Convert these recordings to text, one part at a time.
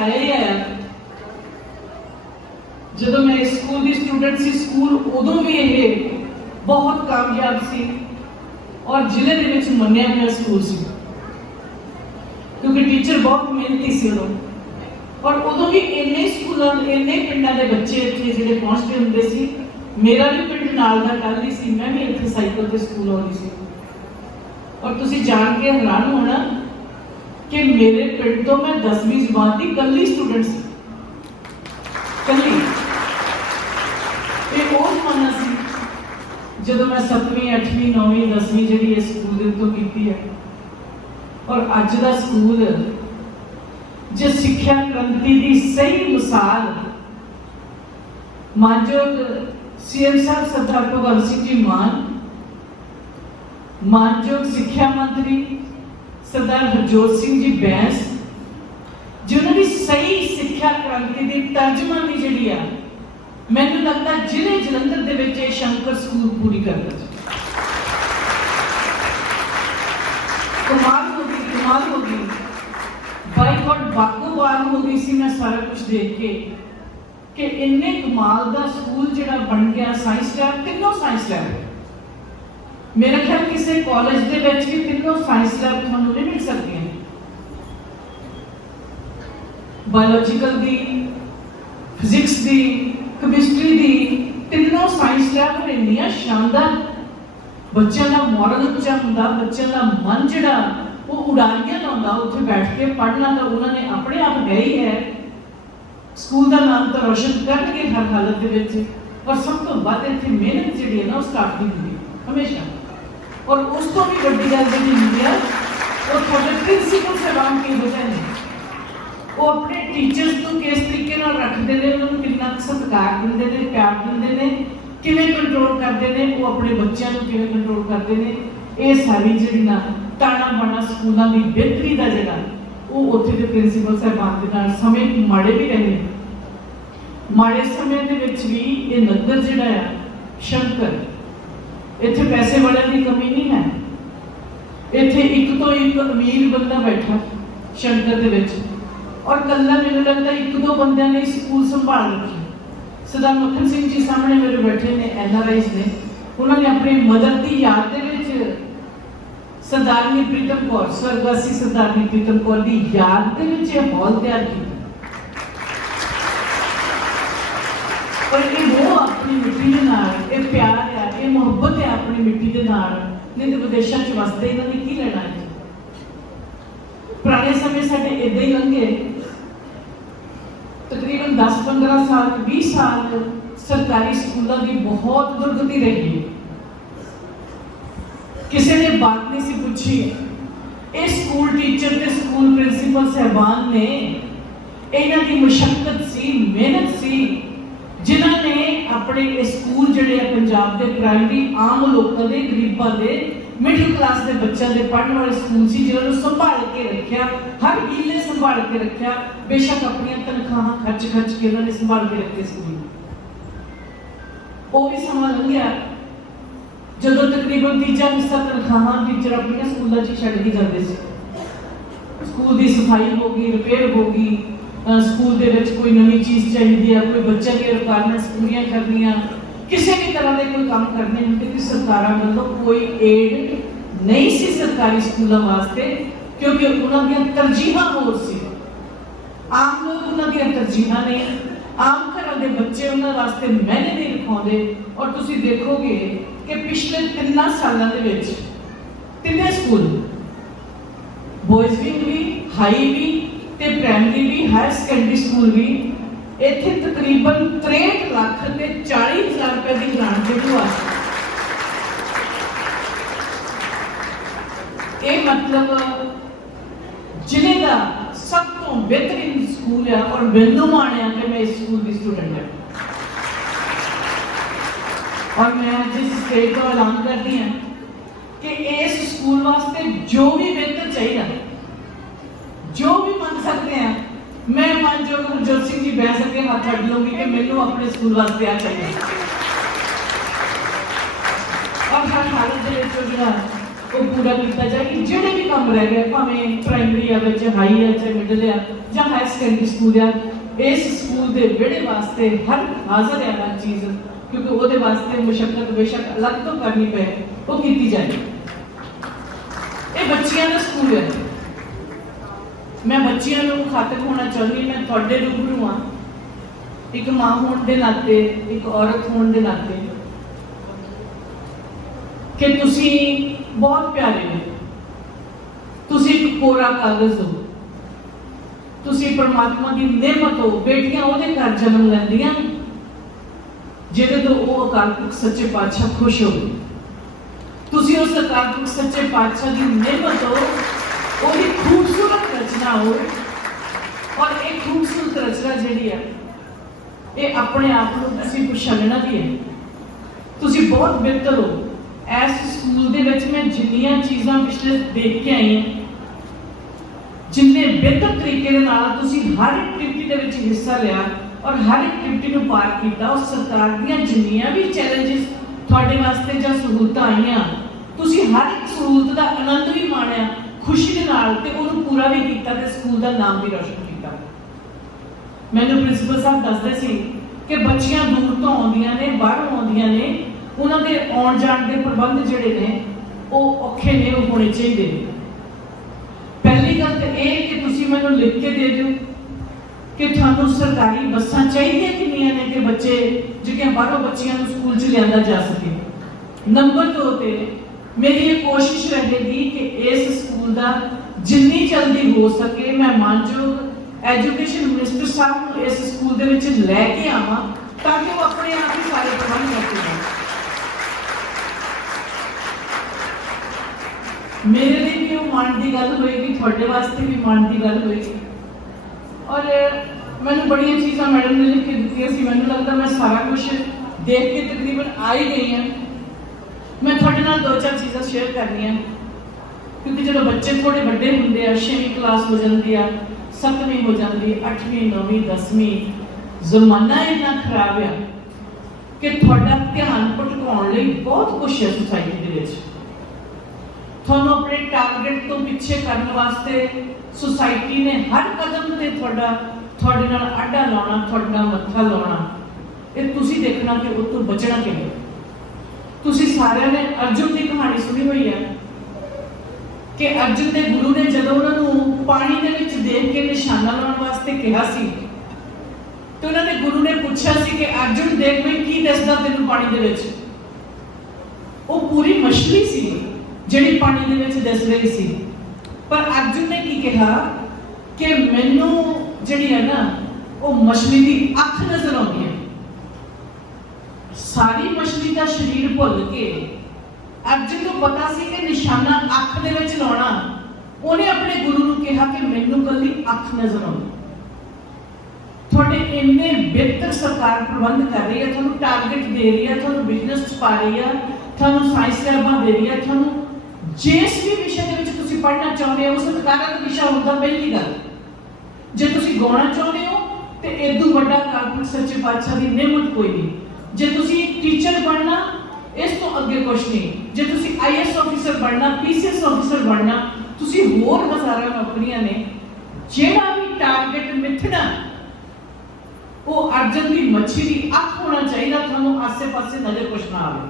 ਆਇਆ ਹੀ ਆਇਆ ਜਦੋਂ ਮੈਂ ਇਸ ਸਕੂਲ ਦੀ ਸਟੂਡੈਂਟ ਸੀ ਸਕੂਲ ਉਦੋਂ ਵੀ ਇਹ ਬਹੁਤ ਕਾਮਯਾਬ ਸੀ ਔਰ ਜ਼ਿਲ੍ਹੇ ਦੇ ਵਿੱਚ ਮੰਨਿਆ ਹੋਇਆ ਸਕੂਲ ਸੀ। ਕਿਉਂਕਿ ਟੀਚਰ ਬਹੁਤ ਮਿਹਨਤੀ ਸੀ ਉਦੋਂ। ਔਰ ਉਦੋਂ ਵੀ ਇੰਨੇ ਸਕੂਲਾਂ ਇੰਨੇ ਪਿੰਡਾਂ ਦੇ ਬੱਚੇ ਇੱਥੇ ਜਿਹੜੇ ਪਹੁੰਚਦੇ ਹੁੰਦੇ ਸੀ, ਮੇਰਾ ਵੀ ਪਿੰਡ ਨਾਲ ਦਾ ਕੱਲ ਹੀ ਸੀ, ਮੈਂ ਵੀ ਇੱਥੇ ਸਾਈਕਲ ਤੇ ਸਕੂਲ ਆਉਂਦੀ ਸੀ। ਔਰ ਤੁਸੀਂ ਜਾਣ ਕੇ ਹੈਰਾਨ ਹੋਣਾ ਕਿ ਮੇਰੇ ਪਿੰਡ ਤੋਂ ਮੈਂ 10ਵੀਂ ਜਮਾਤ ਦੀ ਕੱਲੀ ਸਟੂਡੈਂਟ ਸੀ ਕੱਲੀ ਇਹ ਉਹ ਜ਼ਮਾਨਾ ਸੀ ਜਦੋਂ ਮੈਂ 7ਵੀਂ 8ਵੀਂ 9ਵੀਂ 10ਵੀਂ ਜਿਹੜੀ ਇਸ ਸਕੂਲ ਦੇ ਤੋਂ ਕੀਤੀ ਹੈ ਔਰ ਅੱਜ ਦਾ ਸਕੂਲ ਜੋ ਸਿੱਖਿਆ ਕ੍ਰਾਂਤੀ ਦੀ ਸਹੀ ਮਿਸਾਲ ਮਾਨਯੋਗ ਸੀਐਮ ਸਾਹਿਬ ਸਰਦਾਰ ਭਗਵੰਤ ਸਿੰਘ ਜੀ ਮਾਨ ਮਾਨਯੋਗ ਸਿੱਖਿਆ ਮੰਤਰੀ ਸਰਦਾਰ ਹਰਜੋਤ ਸਿੰਘ ਜੀ ਬੈਂਸ, ਜਿਨ੍ਹਾਂ ਦੀ ਸਹੀ ਸਿੱਖਿਆ ਕ੍ਰਾਂਤੀ ਦੀ ਤਰਜਮਾਨੀ ਜਿਹੜੀ ਆ, ਮੈਨੂੰ ਲੱਗਦਾ ਜ਼ਿਲ੍ਹੇ ਜਲੰਧਰ ਦੇ ਵਿੱਚ ਇਹ ਸ਼ੰਕਰ ਸਕੂਲ ਪੂਰੀ ਕਰਦਾ ਜੀ। ਕਮਾਲ ਹੋ ਗਈ, ਕਮਾਲ ਹੋ ਗਈ। ਬਾਈਕਾਟ ਬਾਕੂਵਾਲ ਹੋ ਗਈ ਸੀ ਮੈਂ ਸਾਰਾ ਕੁਝ ਦੇਖ ਕੇ ਕਿ ਇੰਨੇ ਕਮਾਲ ਦਾ ਸਕੂਲ ਜਿਹੜਾ ਬਣ ਗਿਆ ਸਾਇੰਸ ਲੈਬ ਤਿੰਨੋਂ ਸਾਇੰਸ ਲੈਬ ਮੇਰਾ ਖਿਆਲ ਕਿਸੇ ਕਾਲਜ ਦੇ ਵਿੱਚ ਵੀ ਤਿੰਨੋਂ ਸਾਇੰਸ ਲੈਬ ਤੁਹਾਨੂੰ ਨਹੀਂ ਮਿਲ ਸਕਦੀਆਂ। ਬਾਇਓਲੋਜੀਕਲ ਦੀ ਫਿਜ਼ਿਕਸ ਦੀ ਕੈਮਿਸਟਰੀ ਦੀ ਤਿੰਨੋਂ ਸਾਇੰਸ ਲੈਬ ਇੰਨੀਆਂ ਸ਼ਾਨਦਾਰ ਬੱਚਿਆਂ ਦਾ ਮੋਰਲ ਉੱਚਾ ਹੁੰਦਾ, ਬੱਚਿਆਂ ਦਾ ਮਨ ਜਿਹੜਾ, ਉਹ ਉਡਾਰੀਆਂ ਲਾਉਂਦਾ, ਉੱਥੇ ਬੈਠ ਕੇ ਪੜ੍ਹਨਾ ਤਾਂ ਉਹਨਾਂ ਨੇ ਆਪਣੇ ਆਪ ਗਈ ਹੈ ਸਕੂਲ ਦਾ ਨਾਮ ਤਾਂ ਰੋਸ਼ਨ ਕਰਨਗੇ ਹਰ ਹਾਲਤ ਦੇ ਵਿੱਚ ਔਰ ਸਭ ਤੋਂ ਵੱਧ ਇੱਥੇ ਮਿਹਨਤ ਜਿਹੜੀ ਹੈ ਨਾ ਉਹ ਸਟਾਫ ਦੀ ਹੁੰਦੀ ਹੈ, ਹਮੇਸ਼ਾ। ਔਰ ਉਸ ਤੋਂ ਵੀ ਵੱਡੀ ਗੱਲ ਜਿਹੜੀ ਹੁੰਦੀ ਹੈ ਉਹ ਤੁਹਾਡੇ ਪ੍ਰਿੰਸੀਪਲ ਸਾਹਿਬਾਨ ਕੀ ਹੋਤੇ ਨੇ? ਉਹ ਆਪਣੇ ਟੀਚਰਸ ਨੂੰ ਕਿਸ ਤਰੀਕੇ ਨਾਲ ਰੱਖਦੇ ਨੇ? ਉਹਨਾਂ ਨੂੰ ਕਿੰਨਾ ਕੁ ਸਤਿਕਾਰ ਦਿੰਦੇ ਨੇ, ਪਿਆਰ ਦਿੰਦੇ ਨੇ? ਕਿਵੇਂ ਕੰਟਰੋਲ ਕਰਦੇ ਨੇ? ਉਹ ਆਪਣੇ ਬੱਚਿਆਂ ਨੂੰ ਕਿਵੇਂ ਕੰਟਰੋਲ ਕਰਦੇ ਨੇ? ਇਹ ਸਾਰੀ ਜਿਹੜੀ ਨਾ ਤਾਣਾ ਬਾਣਾ ਸਕੂਲਾਂ ਦੀ ਬਿਹਤਰੀ ਦਾ ਜਿਹੜਾ, ਉਹ ਉੱਥੇ ਦੇ ਪ੍ਰਿੰਸੀਪਲ ਸਾਹਿਬਾਨ ਦੇ ਨਾਲ ਸਮੇਂ ਮਾੜੇ ਵੀ ਰਹੇ ਨੇ। ਮਾੜੇ ਸਮੇਂ ਦੇ ਵਿੱਚ ਵੀ ਇਹ ਨਗਰ ਜਿਹੜਾ ਆ, ਸ਼ੰਕਰ ਇੱਥੇ ਪੈਸੇ ਵਾਲਿਆਂ ਦੀ ਕਮੀ ਨਹੀਂ ਹੈ। ਇੱਥੇ ਇੱਕ ਤੋਂ ਇੱਕ ਅਮੀਰ ਬੰਦਾ ਬੈਠਾ ਸ਼ੰਕਰ ਦੇ ਵਿੱਚ। ਔਰ ਕੱਲਾ ਮੈਨੂੰ ਲੱਗਦਾ ਇੱਕ ਦੋ ਬੰਦਿਆਂ ਨੇ ਸਕੂਲ ਸੰਭਾਲ ਰੱਖਿਆ ਸਰਦਾਰ ਮੱਖਣ ਸਿੰਘ ਜੀ ਸਾਹਮਣੇ ਮੇਰੇ ਬੈਠੇ ਨੇ ਐਨਆਰਆਈਸ ਨੇ। ਉਹਨਾਂ ਨੇ ਆਪਣੀ ਮਦਦ ਦੀ ਯਾਦ ਦੇ ਵਿੱਚ ਸਰਦਾਰਨੀ ਪ੍ਰੀਤਮ ਕੌਰ, ਸਵਰਗਵਾਸੀ ਸਰਦਾਰਨੀ ਪ੍ਰੀਤਮ ਕੌਰ ਦੀ ਯਾਦ ਦੇ ਵਿੱਚ ਇਹ ਹਾਲ ਤਿਆਰ ਕੀਤਾ। ਔਰ ਇਹ ਆਪਣੀ ਮਿੱਟੀ ਦੇ ਨਾਲ, ਇਹ ਪਿਆਰ ਆ ਇਹ ਮੁਹੱਬਤ ਹੈ ਆਪਣੀ ਮਿੱਟੀ ਦੇ ਨਾਲ। ਨਹੀਂ ਤੇ ਵਿਦੇਸ਼ਾਂ 'ਚ ਵਸਦੇ ਇਹਨਾਂ ਨੇ ਕੀ ਲੈਣਾ ਹੈ ਪੁਰਾਣੇ ਸਮੇਂ ਸਾਡੇ ਇਦਾਂ ਹੀ ਲੰਘੇ। ਤਕਰੀਬਨ 10-15 ਸਾਲ 20 ਸਾਲ ਸਰਕਾਰੀ ਸਕੂਲਾਂ ਦੀ ਬਹੁਤ ਦੁਰਗਤੀ ਰਹੀ ਕਿਸੇ ਨੇ ਬਾਤ ਨਹੀਂ ਸੀ ਪੁੱਛੀ। ਇਹ ਸਕੂਲ ਟੀਚਰ ਤੇ ਸਕੂਲ ਪ੍ਰਿੰਸੀਪਲ ਸਹਿਬਾਨ ਨੇ, ਇਹਨਾਂ ਦੀ ਮੁਸ਼ਕਲ ਸੀ, ਮਿਹਨਤ ਸੀ, ਜਿਨ੍ਹਾਂ ਨੇ ਆਪਣੇ ਇਹ ਸਕੂਲ ਜਿਹੜੇ ਆ ਪੰਜਾਬ ਦੇ ਪ੍ਰਾਇਮਰੀ ਆਮ ਲੋਕਾਂ ਦੇ, ਗਰੀਬਾਂ ਦੇ ਮਿਡਲ ਕਲਾਸ ਦੇ ਬੱਚਿਆਂ ਦੇ ਪੜ੍ਹਨ ਵਾਲੇ ਸਕੂਲ ਸੀ, ਜਿਨ੍ਹਾਂ ਨੂੰ ਸੰਭਾਲ ਕੇ ਰੱਖਿਆ, ਹਰ ਹੀਲੇ ਸੰਭਾਲ ਕੇ ਰੱਖਿਆ, ਬੇਸ਼ੱਕ ਆਪਣੀਆਂ ਤਨਖਾਹਾਂ ਖਰਚ ਖਰਚ ਕੇ ਉਹਨਾਂ ਨੇ ਸੰਭਾਲ ਕੇ ਰੱਖੇ ਸਕੂਲ। ਉਹ ਵੀ ਸਮਾਂ ਲੰਘਿਆ। ਜਦੋਂ ਤਕਰੀਬਨ ਤੀਜਾ ਹਿੱਸਾ ਤਨਖਾਹਾਂ ਟੀਚਰ ਆਪਣੀਆਂ ਸਕੂਲਾਂ 'ਚ ਛੱਡ ਕੇ ਜਾਂਦੇ ਸੀ। ਸਕੂਲ ਦੀ ਸਫ਼ਾਈ ਹੋ ਗਈ ਰਿਪੇਅਰ ਹੋ ਗਈ ਸਕੂਲ ਦੇ ਵਿੱਚ ਕੋਈ ਨਵੀਂ ਚੀਜ਼ ਚਾਹੀਦੀ ਹੈ ਕੋਈ ਬੱਚਾ ਦੀ ਰਿਕੁਆਇਰਮੈਂਟਸ ਪੂਰੀਆਂ ਕਰਨੀਆਂ, ਕਿਸੇ ਵੀ ਤਰ੍ਹਾਂ ਦੇ ਕੋਈ ਕੰਮ ਕਰਨੇ ਹੁੰਦੇ, ਤੇ ਸਰਕਾਰਾਂ ਵੱਲੋਂ ਕੋਈ ਏਡ ਨਹੀਂ ਸੀ ਸਰਕਾਰੀ ਸਕੂਲਾਂ ਵਾਸਤੇ, ਕਿਉਂਕਿ ਉਹਨਾਂ ਦੀਆਂ ਤਰਜੀਹਾਂ ਹੋਰ ਸੀ। ਆਮ ਲੋਕ ਉਹਨਾਂ ਦੀਆਂ ਤਰਜੀਹਾਂ ਨਹੀਂ, ਆਮ ਘਰਾਂ ਦੇ ਬੱਚੇ ਉਹਨਾਂ ਵਾਸਤੇ ਮਿਹਨਤ ਨਹੀਂ ਰਖਾਉਂਦੇ, ਔਰ ਤੁਸੀਂ ਦੇਖੋਗੇ ਕਿ ਪਿਛਲੇ ਤਿੰਨਾਂ ਸਾਲਾਂ ਦੇ ਵਿੱਚ ਤਿੰਨੇ ਸਕੂਲ ਬॉयਜ਼ ਵਿੰਗ ਵੀ ਹਾਈ ਵੀ ਤੇ ਪ੍ਰਾਇਮਰੀ ਵੀ ਹਾਇਰ ਸੈਕੰਡਰੀ ਸਕੂਲ ਵੀ, ਇੱਥੇ ਤਕਰੀਬਨ 63 ਲੱਖ ਤੇ 40 ਹਜ਼ਾਰ ਰੁਪਏ ਦੀ ਗ੍ਰਾਂਟ ਜਿਹੜੀ ਆ ਇਹ ਮਤਲਬ ਜ਼ਿਲ੍ਹੇ ਦਾ ਸਭ ਤੋਂ ਬਿਹਤਰੀਨ ਸਕੂਲ ਹੈ ਔਰ ਮੈਨੂੰ ਮਾਣ ਕਿ ਮੈਂ ਇਸ ਸਕੂਲ ਦੀ ਸਟੂਡੈਂਟ ਹਾਂ ਔਰ ਮੈਂ ਜਿਸ ਸਟੇਟ ਤੋਂ ਐਲਾਨ ਕਰਦੀ ਹਾਂ ਕਿ ਇਸ ਸਕੂਲ ਵਾਸਤੇ ਜੋ ਵੀ ਬਿਹਤਰ ਚਾਹੀਦਾ, ਜੋ ਵੀ ਮੈਂ ਮੰਨਜੋਗ ਹਰਜੋਤ ਸਿੰਘ ਜੀ ਬੈਠ ਸਕੇ ਹੱਥ ਅੱਡ ਲੂੰਗੀ ਕਿ ਮੈਨੂੰ ਆਪਣੇ ਸਕੂਲ ਵਾਸਤੇ ਆ ਚਾਹੀਦਾ ਔਰ ਹਰ ਹਾਲਤ ਦੇ ਵਿੱਚ ਜਿਹੜਾ ਉਹ ਪੂਰਾ ਕੀਤਾ ਜਾਏ ਕਿ ਜਿਹੜੇ ਵੀ ਕੰਮ ਰਹਿ ਗਏ, ਭਾਵੇਂ ਪ੍ਰਾਇਮਰੀ ਆ ਵਿੱਚ ਹਾਈ ਆ ਚਾਹੇ ਮਿਡਲ ਆ ਜਾਂ ਹਾਇਰ ਸੈਕੰਡਰੀ ਸਕੂਲ ਆ, ਇਸ ਸਕੂਲ ਦੇ ਵਿਹੜੇ ਵਾਸਤੇ ਹਰ ਹਾਜ਼ਰ ਹੈ ਹਰ ਚੀਜ਼, ਕਿਉਂਕਿ ਉਹਦੇ ਵਾਸਤੇ ਮੁਸ਼ਕਲ ਬੇਸ਼ੱਕ ਅਲੱਗ ਤੋਂ ਕਰਨੀ ਪਏ, ਉਹ ਕੀਤੀ ਜਾਏ। ਇਹ ਬੱਚਿਆਂ ਦਾ ਸਕੂਲ ਹੈ ਮੈਂ ਬੱਚਿਆਂ ਨੂੰ ਖਾਤਰ ਹੋਣਾ ਚਾਹੁੰਦੀ ਮੈਂ ਤੁਹਾਡੇ ਰੂਬਰੂ ਆ ਇੱਕ ਮਾਂ ਹੋਣ ਦੇ ਨਾਤੇ ਇੱਕ ਔਰਤ ਹੋਣ ਦੇ ਨਾਤੇ। ਕਿ ਤੁਸੀਂ ਬਹੁਤ ਪਿਆਰੇ ਹੋ। ਤੁਸੀਂ ਇੱਕ ਕੋਰਾ ਕਾਗਜ਼ ਹੋ। ਤੁਸੀਂ ਪਰਮਾਤਮਾ ਦੀ ਨਿਮਤ ਹੋ। ਬੇਟੀਆਂ ਉਹਦੇ ਘਰ ਜਨਮ ਲੈਂਦੀਆਂ ਨੇ, ਜਿਹਦੇ ਤੋਂ ਉਹ ਅਕਾਲ ਸੱਚੇ ਪਾਤਸ਼ਾਹ ਖੁਸ਼ ਹੋਵੇ ਤੁਸੀਂ ਉਸ ਅਕਾਲ ਸੱਚੇ ਪਾਤਸ਼ਾਹ ਦੀ ਨਿਮਤ ਹੋ। ਉਹਦੀ ਖੂਬਸੂਰਤ ਰਚਨਾ ਹੋ। ਔਰ ਇਹ ਖੂਬਸੂਰਤ ਰਚਨਾ ਜਿਹੜੀ ਹੈ, ਇਹ ਆਪਣੇ ਆਪ ਨੂੰ ਅਸੀਂ ਪਛਾਣਨਾ ਵੀ ਹੈ। ਤੁਸੀਂ ਬਹੁਤ ਬਿਹਤਰ ਹੋ। ਇਸ ਸਕੂਲ ਦੇ ਵਿੱਚ ਮੈਂ ਜਿੰਨੀਆਂ ਚੀਜ਼ਾਂ ਪਿਛਲੇ ਦੇਖ ਕੇ ਆਈ ਹਾਂ, ਜਿੰਨੇ ਬਿਹਤਰ ਤਰੀਕੇ ਦੇ ਨਾਲ ਤੁਸੀਂ ਹਰ ਇੱਕ ਟਿਪਟੀ ਦੇ ਵਿੱਚ ਹਿੱਸਾ ਲਿਆ ਔਰ ਹਰ ਇੱਕ ਐਕਟੀਵਿਟੀ ਨੂੰ ਪਾਰ ਕੀਤਾ, ਔਰ ਸਰਕਾਰ ਦੀਆਂ ਜਿੰਨੀਆਂ ਵੀ ਚੈਲੰਜਸ ਤੁਹਾਡੇ ਵਾਸਤੇ ਜਾਂ ਸਹੂਲਤਾਂ ਆਈਆਂ, ਤੁਸੀਂ ਹਰ ਇੱਕ ਸਹੂਲਤ ਦਾ ਆਨੰਦ ਵੀ ਮਾਣਿਆ। ਖੁਸ਼ੀ ਦੇ ਨਾਲ ਤੇ ਉਹਨੂੰ ਪੂਰਾ ਵੀ ਕੀਤਾ ਤੇ ਸਕੂਲ ਦਾ ਨਾਮ ਵੀ ਰੌਸ਼ਨ ਕੀਤਾ। ਮੈਨੂੰ ਪ੍ਰਿੰਸੀਪਲ ਸਾਹਿਬ ਦੱਸਦੇ ਸੀ ਕਿ ਬੱਚੀਆਂ ਦੂਰ ਤੋਂ ਆਉਂਦੀਆਂ ਨੇ, ਬਾਹਰੋਂ ਆਉਂਦੀਆਂ ਨੇ, ਉਹਨਾਂ ਦੇ ਆਉਣ ਜਾਣ ਦੇ ਪ੍ਰਬੰਧ ਜਿਹੜੇ ਨੇ, ਉਹ ਔਖੇ ਨੇ, ਉਹ ਹੋਣੇ ਚਾਹੀਦੇ ਨੇ। ਪਹਿਲੀ ਗੱਲ ਤਾਂ ਇਹ ਕਿ ਤੁਸੀਂ ਮੈਨੂੰ ਲਿਖ ਕੇ ਦੇ ਦਿਓ ਕਿ ਤੁਹਾਨੂੰ ਸਰਕਾਰੀ ਬੱਸਾਂ ਚਾਹੀਦੀਆਂ ਕਿੰਨੀਆਂ ਨੇ ਕਿ ਬੱਚੇ ਜਿਹੜੀਆਂ ਬਾਹਰੋਂ ਬੱਚੀਆਂ ਨੂੰ ਸਕੂਲ 'ਚ ਲਿਆਂਦਾ ਜਾ ਸਕੇ। ਨੰਬਰ 2 ਤੇ ਮੇਰੀ ਇਹ ਕੋਸ਼ਿਸ਼ ਰਹੇਗੀ ਕਿ ਇਸ ਸਕੂਲ ਦਾ ਜਿੰਨੀ ਜਲਦੀ ਹੋ ਸਕੇ ਮੈਂ ਮਾਨਯੋਗ ਐਜੂਕੇਸ਼ਨ ਮਿਨਿਸਟਰ ਸਾਹਿਬ ਨੂੰ ਇਸ ਸਕੂਲ ਦੇ ਵਿੱਚ ਲੈ ਕੇ ਆਵਾਂ ਤਾਂ ਕਿ ਉਹ ਆਪਣੇ ਆਪ ਹੀ ਸਾਰੇ ਪ੍ਰਬੰਧ ਕਰ ਜਾਣ ਮੇਰੇ ਲਈ ਵੀ ਉਹ ਮਾਣ ਦੀ ਗੱਲ ਹੋਏਗੀ, ਤੁਹਾਡੇ ਵਾਸਤੇ ਵੀ ਮਾਣ ਦੀ ਗੱਲ ਹੋਏਗੀ। ਔਰ ਮੈਨੂੰ ਬੜੀਆਂ ਚੀਜ਼ਾਂ ਮੈਡਮ ਨੇ ਲਿਖ ਕੇ ਦਿੱਤੀਆਂ ਸੀ, ਮੈਨੂੰ ਲੱਗਦਾ ਮੈਂ ਸਾਰਾ ਕੁਝ ਦੇਖ ਕੇ ਤਕਰੀਬਨ ਆ ਹੀ ਗਈ ਹਾਂ। ਮੈਂ ਤੁਹਾਡੇ ਨਾਲ ਦੋ ਚਾਰ ਚੀਜ਼ਾਂ ਸ਼ੇਅਰ ਕਰਨੀਆਂ। ਕਿਉਂਕਿ ਜਦੋਂ ਬੱਚੇ ਥੋੜੇ ਵੱਡੇ ਹੁੰਦੇ ਆ 6ਵੀਂ ਕਲਾਸ ਹੋ ਜਾਂਦੀ ਆ 7ਵੀਂ ਹੋ ਜਾਂਦੀ 8ਵੀਂ 9ਵੀਂ 10ਵੀਂ ਜ਼ਮਾਨਾ ਇੰਨਾ ਖਰਾਬ ਆ ਕਿ ਤੁਹਾਡਾ ਧਿਆਨ ਭਟਕਾਉਣ ਲਈ ਬਹੁਤ ਕੁਝ ਹੈ ਸੁਸਾਇਟੀ ਦੇ ਵਿੱਚ। ਤੁਹਾਨੂੰ ਆਪਣੇ ਟਾਰਗੇਟ ਤੋਂ ਪਿੱਛੇ ਕਰਨ ਵਾਸਤੇ ਸੁਸਾਇਟੀ ਨੇ ਹਰ ਕਦਮ ਤੇ ਤੁਹਾਡਾ, ਤੁਹਾਡੇ ਨਾਲ ਆਡਾ ਲਾਉਣਾ, ਤੁਹਾਡੇ ਨਾਲ ਮੱਥਾ ਲਾਉਣਾ। ਇਹ ਤੁਸੀਂ ਦੇਖਣਾ ਕਿ ਉਹ ਤੋਂ ਬਚਣਾ ਕਿਵੇਂ। ਤੁਸੀਂ ਸਾਰਿਆਂ ਨੇ ਅਰਜੁਨ ਦੀ ਕਹਾਣੀ ਸੁਣੀ ਹੋਈ ਹੈ ਕਿ ਅਰਜੁਨ ਦੇ ਗੁਰੂ ਨੇ ਜਦੋਂ ਉਹਨਾਂ ਨੂੰ ਪਾਣੀ ਦੇ ਵਿੱਚ ਦੇਖ ਕੇ ਨਿਸ਼ਾਨਾ ਲਾਉਣ ਵਾਸਤੇ ਕਿਹਾ ਸੀ, ਤੇ ਉਹਨਾਂ ਦੇ ਗੁਰੂ ਨੇ ਪੁੱਛਿਆ ਸੀ ਕਿ ਅਰਜੁਨ, ਦੇਖ ਮੈਂ ਕੀ ਦੱਸਦਾ ਤੈਨੂੰ ਪਾਣੀ ਦੇ ਵਿੱਚ? ਉਹ ਪੂਰੀ ਮਛਲੀ ਸੀ, ਜਿਹੜੀ ਪਾਣੀ ਦੇ ਵਿੱਚ ਦਿਸ ਰਹੀ ਸੀ। ਪਰ ਅਰਜੁਨ ਨੇ ਕੀ ਕਿਹਾ? ਕਿ ਮੈਨੂੰ ਜਿਹੜੀ ਹੈ ਨਾ, ਉਹ ਮਛਲੀ ਦੀ ਅੱਖ ਨਜ਼ਰ ਆਉਂਦੀ ਹੈ। ਸਾਰੀ ਮਛਲੀ ਦਾ ਸਰੀਰ ਭੁੱਲ ਕੇ ਅਰਜੁਨ ਨੂੰ ਪਤਾ ਸੀ ਕਿ ਨਿਸ਼ਾਨਾ ਅੱਖ ਦੇ ਵਿੱਚ ਲਾਉਣਾ, ਉਹਨੇ ਆਪਣੇ ਗੁਰੂ ਨੂੰ ਕਿਹਾ ਕਿ ਮੈਨੂੰ ਕੱਲੀ ਅੱਖ ਨਜ਼ਰ ਆਉਂਦੀ। ਤੁਹਾਡੇ ਇੰਨੇ ਬਿਹਤਰ ਸਰਕਾਰ ਪ੍ਰਬੰਧ ਕਰ ਰਹੀ ਹੈ, ਤੁਹਾਨੂੰ ਟਾਰਗੇਟ ਦੇ ਰਹੀ ਹੈ, ਤੁਹਾਨੂੰ ਬਿਜ਼ਨਸ ਚ ਪਾ ਰਹੀ ਹੈ, ਤੁਹਾਨੂੰ ਸਾਇੰਸ ਲੈਬਾਂ ਦੇ ਰਹੀ ਹੈ, ਤੁਹਾਨੂੰ ਜਿਸ ਵੀ ਵਿਸ਼ੇ ਦੇ ਵਿੱਚ ਤੁਸੀਂ ਪੜ੍ਹਨਾ ਚਾਹੁੰਦੇ ਹੋ ਉਸ ਸਤਿਕਾਰਤ ਵਿਸ਼ਾ ਹੁੰਦਾ ਪਹਿਲੀ ਗੱਲ। ਜੇ ਤੁਸੀਂ ਗਾਉਣਾ ਚਾਹੁੰਦੇ ਹੋ, ਤੇ ਇਦੋਂ ਵੱਡਾ ਕਾਰਪੋਰੇਟ ਸੱਚੇ ਪਾਤਸ਼ਾਹ ਦੀ ਨਿਮਤ ਕੋਈ ਨਹੀਂ। ਜੇ ਤੁਸੀਂ ਟੀਚਰ ਬਣਨਾ, ਇਸ ਤੋਂ ਅੱਗੇ ਕੁਝ ਨਹੀਂ। ਜੇ ਤੁਸੀਂ ਆਈਐਸ ਆਫੀਸਰ ਬਣਨਾ ਪੀਸੀਐਸ ਆਫੀਸਰ ਬਣਨਾ, ਤੁਸੀਂ ਹੋਰ ਹਜ਼ਾਰਾਂ ਨੌਕਰੀਆਂ ਨੇ। ਜਿਹੜਾ ਵੀ ਟਾਰਗੇਟ ਮਿੱਥਣਾ, ਉਹ ਅਰਜਨ ਦੀ ਮੱਛੀ ਦੀ ਅੱਖ ਹੋਣਾ ਚਾਹੀਦਾ, ਤੁਹਾਨੂੰ ਆਸੇ-ਪਾਸੇ ਨਜ਼ਰ ਕੁਛ ਨਾ ਆਵੇ।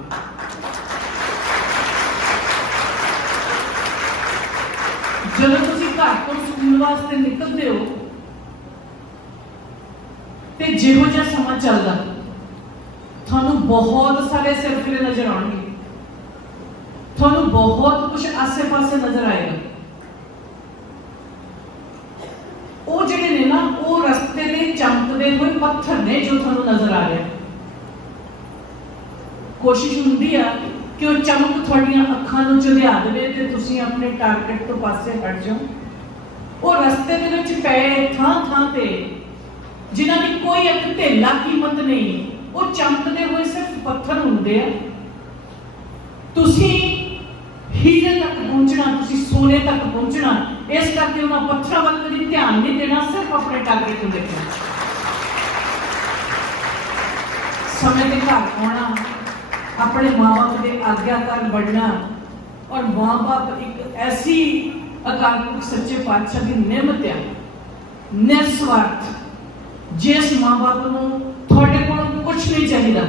ਜਦੋਂ ਤੁਸੀਂ ਘਰ ਤੋਂ ਸਕੂਲ ਵਾਸਤੇ ਨਿਕਲਦੇ ਹੋ, ਤੇ ਜਿਹੋ ਜਿਹਾ ਸਮਾਂ ਚੱਲਦਾ। ਤੁਹਾਨੂੰ ਬਹੁਤ ਸਾਰੇ ਸਿਰਫਿਰੇ ਨਜ਼ਰ ਆਉਣਗੇ। ਤੁਹਾਨੂੰ ਬਹੁਤ ਕੁਝ ਆਸੇ-ਪਾਸੇ ਨਜ਼ਰ ਆਏਗਾ। ਉਹ ਜਿਹੜੇ ਨੇ ਨਾ, ਉਹ ਰਸਤੇ ਦੇ ਚਮਕਦੇ ਹੋਏ ਪੱਥਰ ਨੇ ਜੋ ਤੁਹਾਨੂੰ ਨਜ਼ਰ ਆ ਰਿਹਾ ਕੋਸ਼ਿਸ਼ ਹੁੰਦੀ ਆ ਕਿ ਉਹ ਚਮਕ ਤੁਹਾਡੀਆਂ ਅੱਖਾਂ ਨੂੰ ਝੁਲਿਆ ਦੇਵੇ ਤੇ ਤੁਸੀਂ ਆਪਣੇ ਟਾਰਗੇਟ ਤੋਂ ਪਾਸੇ ਹਟ ਜਾਓ। ਉਹ ਰਸਤੇ ਦੇ ਵਿੱਚ ਪਏ ਥਾਂ ਥਾਂ ਤੇ, ਜਿਨ੍ਹਾਂ ਦੀ ਕੋਈ ਇੱਕ ਢੇਲਾ ਕੀਮਤ ਨਹੀਂ। ਉਹ ਚਮਕਦੇ ਹੋਏ ਸਿਰਫ ਪੱਥਰ ਹੁੰਦੇ ਆ। ਤੁਸੀਂ ਹੀਰੇ ਤੱਕ ਪਹੁੰਚਣਾ, ਤੁਸੀਂ ਸੋਨੇ ਤੱਕ ਪਹੁੰਚਣਾ, ਇਸ ਕਰਕੇ ਉਹਨਾਂ ਪੱਥਰਾਂ ਵੱਲ ਕਦੀ ਧਿਆਨ ਨਹੀਂ ਦੇਣਾ, ਸਿਰਫ ਆਪਣੇ ਟਾਰਗੇਟ ਨੂੰ ਦੇਖਣਾ ਸਮੇਂ ਦੇ ਘਰ ਆਉਣਾ, ਆਪਣੇ ਮਾਪੇ ਦੇ ਆਗਿਆਕਾਰ ਬਣਨਾ ਔਰ ਮਾਂ-ਬਾਪ ਇੱਕ ਐਸੀ ਅਕਾਲ ਸੱਚੇ ਪਾਤਸ਼ਾਹ ਦੀ ਨਿਮਤ ਹੈ ਨਿਰਸਵਾਰਥ, ਜਿਸ ਮਾਂ-ਬਾਪ ਨੂੰ ਤੁਹਾਡੇ ਕੁਝ ਨਹੀਂ ਚਾਹੀਦਾ।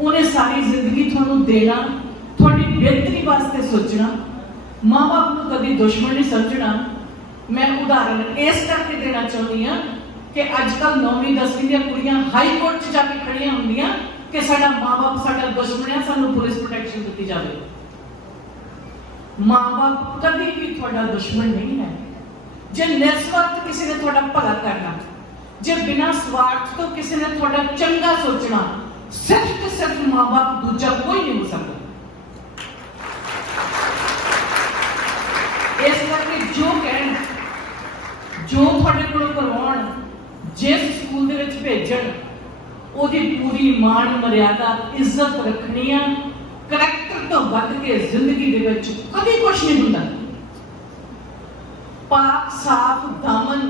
ਉਹਨੇ ਸਾਰੀ ਜ਼ਿੰਦਗੀ ਤੁਹਾਨੂੰ ਦੇਣਾ, ਤੁਹਾਡੀ ਬਿਹਤਰੀ ਵਾਸਤੇ ਸੋਚਣਾ, ਮਾਂ-ਬਾਪ ਨੂੰ ਕਦੀ ਦੁਸ਼ਮਣ ਨਹੀਂ ਸਮਝਣਾ। ਮੈਂ ਉਦਾਹਰਨ ਇਸ ਕਰਕੇ ਦੇਣਾ ਚਾਹੁੰਦੀ ਹਾਂ ਕਿ ਅੱਜ ਕੱਲ 9ਵੀਂ 10ਵੀਂ ਦੀਆਂ ਕੁੜੀਆਂ ਹਾਈ ਕੋਰਟ 'ਚ ਜਾ ਕੇ ਖੜੀਆਂ ਹੁੰਦੀਆਂ ਕਿ ਸਾਡਾ ਮਾਂ-ਬਾਪ, ਸਾਡਾ ਦੁਸ਼ਮਣ ਹੈ ਸਾਨੂੰ ਪੁਲਿਸ ਪ੍ਰੋਟੈਕਸ਼ਨ ਦਿੱਤੀ ਜਾਵੇ। ਮਾਂ-ਬਾਪ ਕਦੀ ਵੀ ਤੁਹਾਡਾ ਦੁਸ਼ਮਣ ਨਹੀਂ ਹੈ। ਜੇ ਨਿਰਸਵਾਰਥ ਕਿਸੇ ਨੇ ਤੁਹਾਡਾ ਭਲਾ ਕਰਨਾ ਜੇ ਬਿਨਾਂ ਸਵਾਰਥ ਤੋਂ ਕਿਸੇ ਨੇ ਤੁਹਾਡਾ ਚੰਗਾ ਸੋਚਣਾ, ਸਿਰਫ ਤੇ ਸਿਰਫ ਮਾਂ-ਬਾਪ ਦੂਜਾ ਕੋਈ ਨਹੀਂ ਹੋ ਸਕਦਾ। ਇਸ ਕਰਕੇ ਜੋ ਕਹਿਣ, ਜੋ ਤੁਹਾਡੇ ਕੋਲ ਕਰਵਾਉਣ, ਜਿਸ ਸਕੂਲ ਦੇ ਵਿੱਚ ਭੇਜਣ, ਉਹਦੀ ਪੂਰੀ ਮਾਣ, ਮਰਿਆਦਾ, ਇੱਜ਼ਤ ਰੱਖਣੀ ਆ। ਕਰੈਕਟਰ ਤੋਂ ਵੱਧ ਕੇ ਜ਼ਿੰਦਗੀ ਦੇ ਵਿੱਚ ਕਦੇ ਕੁਝ ਨਹੀਂ ਹੁੰਦਾ। ਪਾਕ, ਸਾਫ਼, ਦਾਮਨ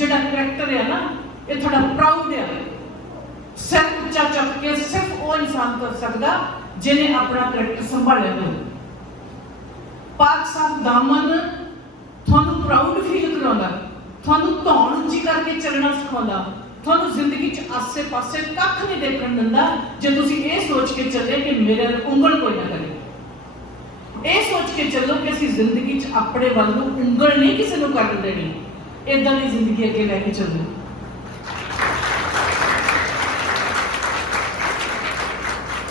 ਜਿਹੜਾ ਕਰੈਕਟਰ ਹੈ ਨਾ, ਇਹ ਤੁਹਾਡਾ ਪ੍ਰਾਊਡ ਹੈ ਸਿਰਫ ਉੱਚਾ ਚੱਕ ਕੇ ਸਿਰਫ ਉਹ ਇਨਸਾਨ ਕਰ ਸਕਦਾ ਜਿਹਨੇ ਆਪਣਾ ਕਰੈਕਟਰ ਸੰਭਾਲਿਆ ਹੋਵੇ। ਪਾਕ ਸਾਫ਼ ਦਾਮਨ ਤੁਹਾਨੂੰ ਪ੍ਰਾਊਡ ਫੀਲ ਕਰਾਉਂਦਾ, ਤੁਹਾਨੂੰ ਧੌਣ ਉੱਚੀ ਕਰਕੇ ਚੱਲਣਾ ਸਿਖਾਉਂਦਾ, ਤੁਹਾਨੂੰ ਜ਼ਿੰਦਗੀ 'ਚ ਆਸੇ-ਪਾਸੇ ਕੱਖ ਨਹੀਂ ਦੇਖਣ ਦਿੰਦਾ ਜੇ ਤੁਸੀਂ ਇਹ ਸੋਚ ਕੇ ਚੱਲੇ ਕਿ ਮੇਰੇ ਨਾਲ ਉਂਗਲ ਕੋਈ ਨਾ ਕਰੇ। ਇਹ ਸੋਚ ਕੇ ਚੱਲੋ ਕਿ ਅਸੀਂ ਜ਼ਿੰਦਗੀ 'ਚ ਆਪਣੇ ਵੱਲ ਨੂੰ ਉਂਗਲ ਨਹੀਂ ਕਿਸੇ ਨੂੰ ਕਰਨ ਦੇਣੀ। ਇਦਾਂ ਦੀ ਜ਼ਿੰਦਗੀ ਅੱਗੇ ਲੈ ਕੇ ਚੱਲੋ।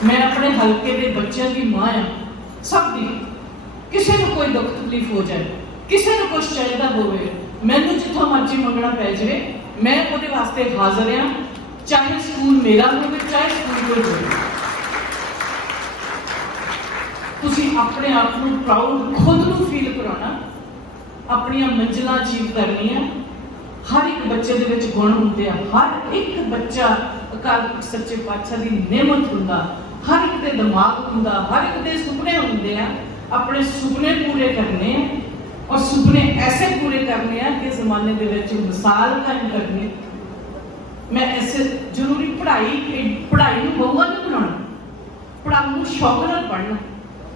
ਮੈਂ ਆਪਣੇ ਹਲਕੇ ਦੇ ਬੱਚਿਆਂ ਦੀ ਮਾਂ ਆ ਸਭ ਦੀ। ਕਿਸੇ ਨੂੰ ਕੋਈ ਦੁੱਖ ਤਕਲੀਫ ਹੋ ਜਾਏ, ਕਿਸੇ ਨੂੰ ਕੁਝ ਚਾਹੀਦਾ ਹੋਵੇ, ਮੈਨੂੰ ਜਿੱਥੋਂ ਮਰਜ਼ੀ ਮੰਗਣਾ ਪੈ ਜਾਵੇ, ਮੈਂ ਉਹਦੇ ਵਾਸਤੇ ਹਾਜ਼ਰ ਹਾਂ, ਚਾਹੇ ਸਕੂਲ ਮੇਰਾ ਹੋਵੇ, ਚਾਹੇ ਸਕੂਲ ਕੋਈ ਹੋਵੇ। ਤੁਸੀਂ ਆਪਣੇ ਆਪ ਨੂੰ ਪ੍ਰਾਊਡ ਖੁਦ ਨੂੰ ਫੀਲ ਕਰਾਉਣਾ। ਆਪਣੀਆਂ ਮੰਜ਼ਿਲਾਂ ਅਚੀਵ ਕਰਨੀਆਂ। ਹਰ ਇੱਕ ਬੱਚੇ ਦੇ ਵਿੱਚ ਗੁਣ ਹੁੰਦੇ ਆ। ਹਰ ਇੱਕ ਬੱਚਾ ਅਕਾਲ ਸੱਚੇ ਪਾਤਸ਼ਾਹ ਦੀ ਨਿਮਤ ਹੁੰਦਾ। ਹਰ ਇੱਕ ਦੇ ਦਿਮਾਗ ਹੁੰਦਾ, ਹਰ ਇੱਕ ਦੇ ਸੁਪਨੇ ਹੁੰਦੇ ਆ। ਆਪਣੇ ਸੁਪਨੇ ਪੂਰੇ ਕਰਨੇ ਆ ਔਰ ਸੁਪਨੇ ਐਸੇ ਪੂਰੇ ਕਰਨੇ ਆ ਕਿ ਜ਼ਮਾਨੇ ਦੇ ਵਿੱਚ ਮਿਸਾਲ ਕਾਇਮ ਕਰਨੀ। ਮੈਂ ਐਸੇ ਜ਼ਰੂਰੀ ਪੜ੍ਹਾਈ ਪੜ੍ਹਾਈ ਨੂੰ ਬਹੁਤ ਬਣਾਉਣਾ ਪੜ੍ਹਾਈ ਨੂੰ ਸ਼ੌਕ ਨਾਲ ਪੜ੍ਹਨਾ।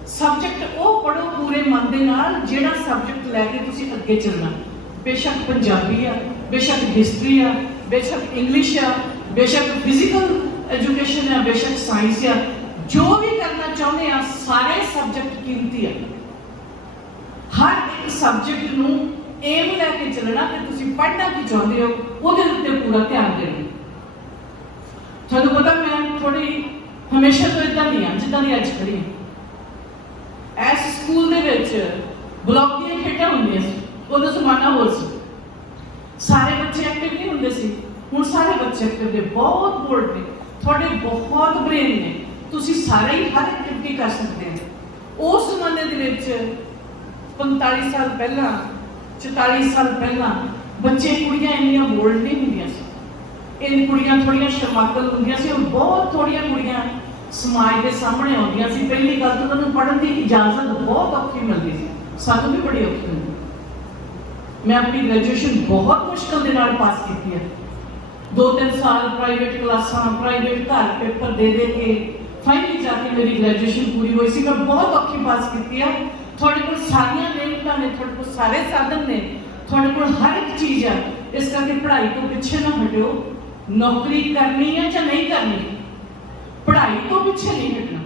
ਸਬਜੈਕਟ ਉਹ ਪੜੋ ਪੂਰੇ ਮਨ ਦੇ ਨਾਲ, ਜਿਹੜਾ ਸਬਜੈਕਟ ਲੈ ਕੇ ਤੁਸੀਂ ਅੱਗੇ ਚੱਲਣਾ। ਬੇਸ਼ੱਕ ਪੰਜਾਬੀ ਆ, ਬੇਸ਼ੱਕ ਹਿਸਟਰੀ ਆ, ਬੇਸ਼ੱਕ ਇੰਗਲਿਸ਼ ਆ, ਬੇਸ਼ੱਕ ਫਿਜ਼ੀਕਲ ਐਜੂਕੇਸ਼ਨ ਆ, ਬੇਸ਼ੱਕ ਸਾਇੰਸ ਆ, ਜੋ ਵੀ ਕਰਨਾ ਚਾਹੁੰਦੇ ਆ, ਸਾਰੇ ਸਬਜੈਕਟ ਕੀਮਤੀ ਆ। ਹਰ ਇੱਕ ਸਬਜੈਕਟ ਨੂੰ ਏਮ ਲੈ ਕੇ ਚੱਲਣਾ ਕਿ ਤੁਸੀਂ ਪੜ੍ਹਨਾ ਕੀ ਚਾਹੁੰਦੇ ਹੋ, ਉਹਦੇ ਉੱਤੇ ਪੂਰਾ ਧਿਆਨ ਦੇਣਾ। ਤੁਹਾਨੂੰ ਪਤਾ ਮੈਂ ਥੋੜੀ ਹਮੇਸ਼ਾ ਤੋਂ ਇਦਾਂ ਨਹੀਂ ਆ ਜਿੱਦਾਂ ਦੀ ਅੱਜ ਖੜੀ ਹਾਂ। ਐਸ ਸਕੂਲ ਦੇ ਵਿੱਚ ਬਲਾਕ ਦੀਆਂ ਖੇਡਾਂ ਹੁੰਦੀਆਂ ਸੀ, ਉਦੋਂ ਜ਼ਮਾਨਾ ਹੋਰ ਸੀ। ਸਾਰੇ ਬੱਚੇ ਐਕਟਿਵ ਨਹੀਂ ਹੁੰਦੇ ਸੀ। ਹੁਣ ਸਾਰੇ ਬੱਚੇ ਐਕਟਿਵ ਨੇ, ਬਹੁਤ ਬੋਲਡ ਨੇ। ਤੁਹਾਡੇ ਬਹੁਤ ਬ੍ਰੇਨ ਨੇ। ਤੁਸੀਂ ਸਾਰੇ ਹੀ ਹਰ ਐਕਟੀਵਿਟੀ ਕਰ ਸਕਦੇ ਹੋ। ਉਸ ਜ਼ਮਾਨੇ ਦੇ ਵਿੱਚ 45 ਸਾਲ ਪਹਿਲਾਂ 44 ਸਾਲ ਪਹਿਲਾਂ ਬੱਚੇ, ਕੁੜੀਆਂ ਇੰਨੀਆਂ ਬੋਲਡ ਨਹੀਂ ਹੁੰਦੀਆਂ ਸੀ। ਇਹ ਕੁੜੀਆਂ ਥੋੜੀਆਂ ਸ਼ਰਮਾਕਲ ਹੁੰਦੀਆਂ ਸੀ ਉਹ ਬਹੁਤ ਥੋੜੀਆਂ ਕੁੜੀਆਂ ਸਮਾਜ ਦੇ ਸਾਹਮਣੇ ਆਉਂਦੀਆਂ ਸੀ। ਪਹਿਲੀ ਗੱਲ ਤਾਂ ਉਹਨਾਂ ਨੂੰ ਪੜ੍ਹਨ ਦੀ ਇਜਾਜ਼ਤ ਬਹੁਤ ਔਖੀ ਮਿਲਦੀ ਸੀ। ਸਾਨੂੰ ਵੀ ਬੜੀ ਔਖੀ ਹੁੰਦੀ ਮੈਂ ਆਪਣੀ ਗ੍ਰੈਜੂਏਸ਼ਨ ਬਹੁਤ ਮੁਸ਼ਕਲ ਦੇ ਨਾਲ ਪਾਸ ਕੀਤੀ ਹੈ। ਦੋ ਤਿੰਨ ਸਾਲ ਪ੍ਰਾਈਵੇਟ ਕਲਾਸਾਂ ਪ੍ਰਾਈਵੇਟ ਘਰ ਪੇਪਰ ਦੇ ਦੇ ਕੇ ਫਾਈਨਲੀ ਜਾ ਕੇ ਮੇਰੀ ਗ੍ਰੈਜੂਏਸ਼ਨ ਪੂਰੀ ਹੋਈ ਸੀ। ਮੈਂ ਬਹੁਤ ਔਖੀ ਪਾਸ ਕੀਤੀ ਹੈ। ਤੁਹਾਡੇ ਕੋਲ ਸਾਰੀਆਂ ਨਿਯਮਤਾਂ ਨੇ, ਤੁਹਾਡੇ ਕੋਲ ਸਾਰੇ ਸਾਧਨ ਨੇ। ਤੁਹਾਡੇ ਕੋਲ ਹਰ ਇੱਕ ਚੀਜ਼ ਹੈ। ਇਸ ਕਰਕੇ ਪੜ੍ਹਾਈ ਤੋਂ ਪਿੱਛੇ ਨਾ ਹਟਿਓ। ਨੌਕਰੀ ਕਰਨੀ ਹੈ ਜਾਂ ਨਹੀਂ ਕਰਨੀ ਪੜ੍ਹਾਈ ਤੋਂ ਪਿੱਛੇ ਨਹੀਂ ਹਟਣਾ।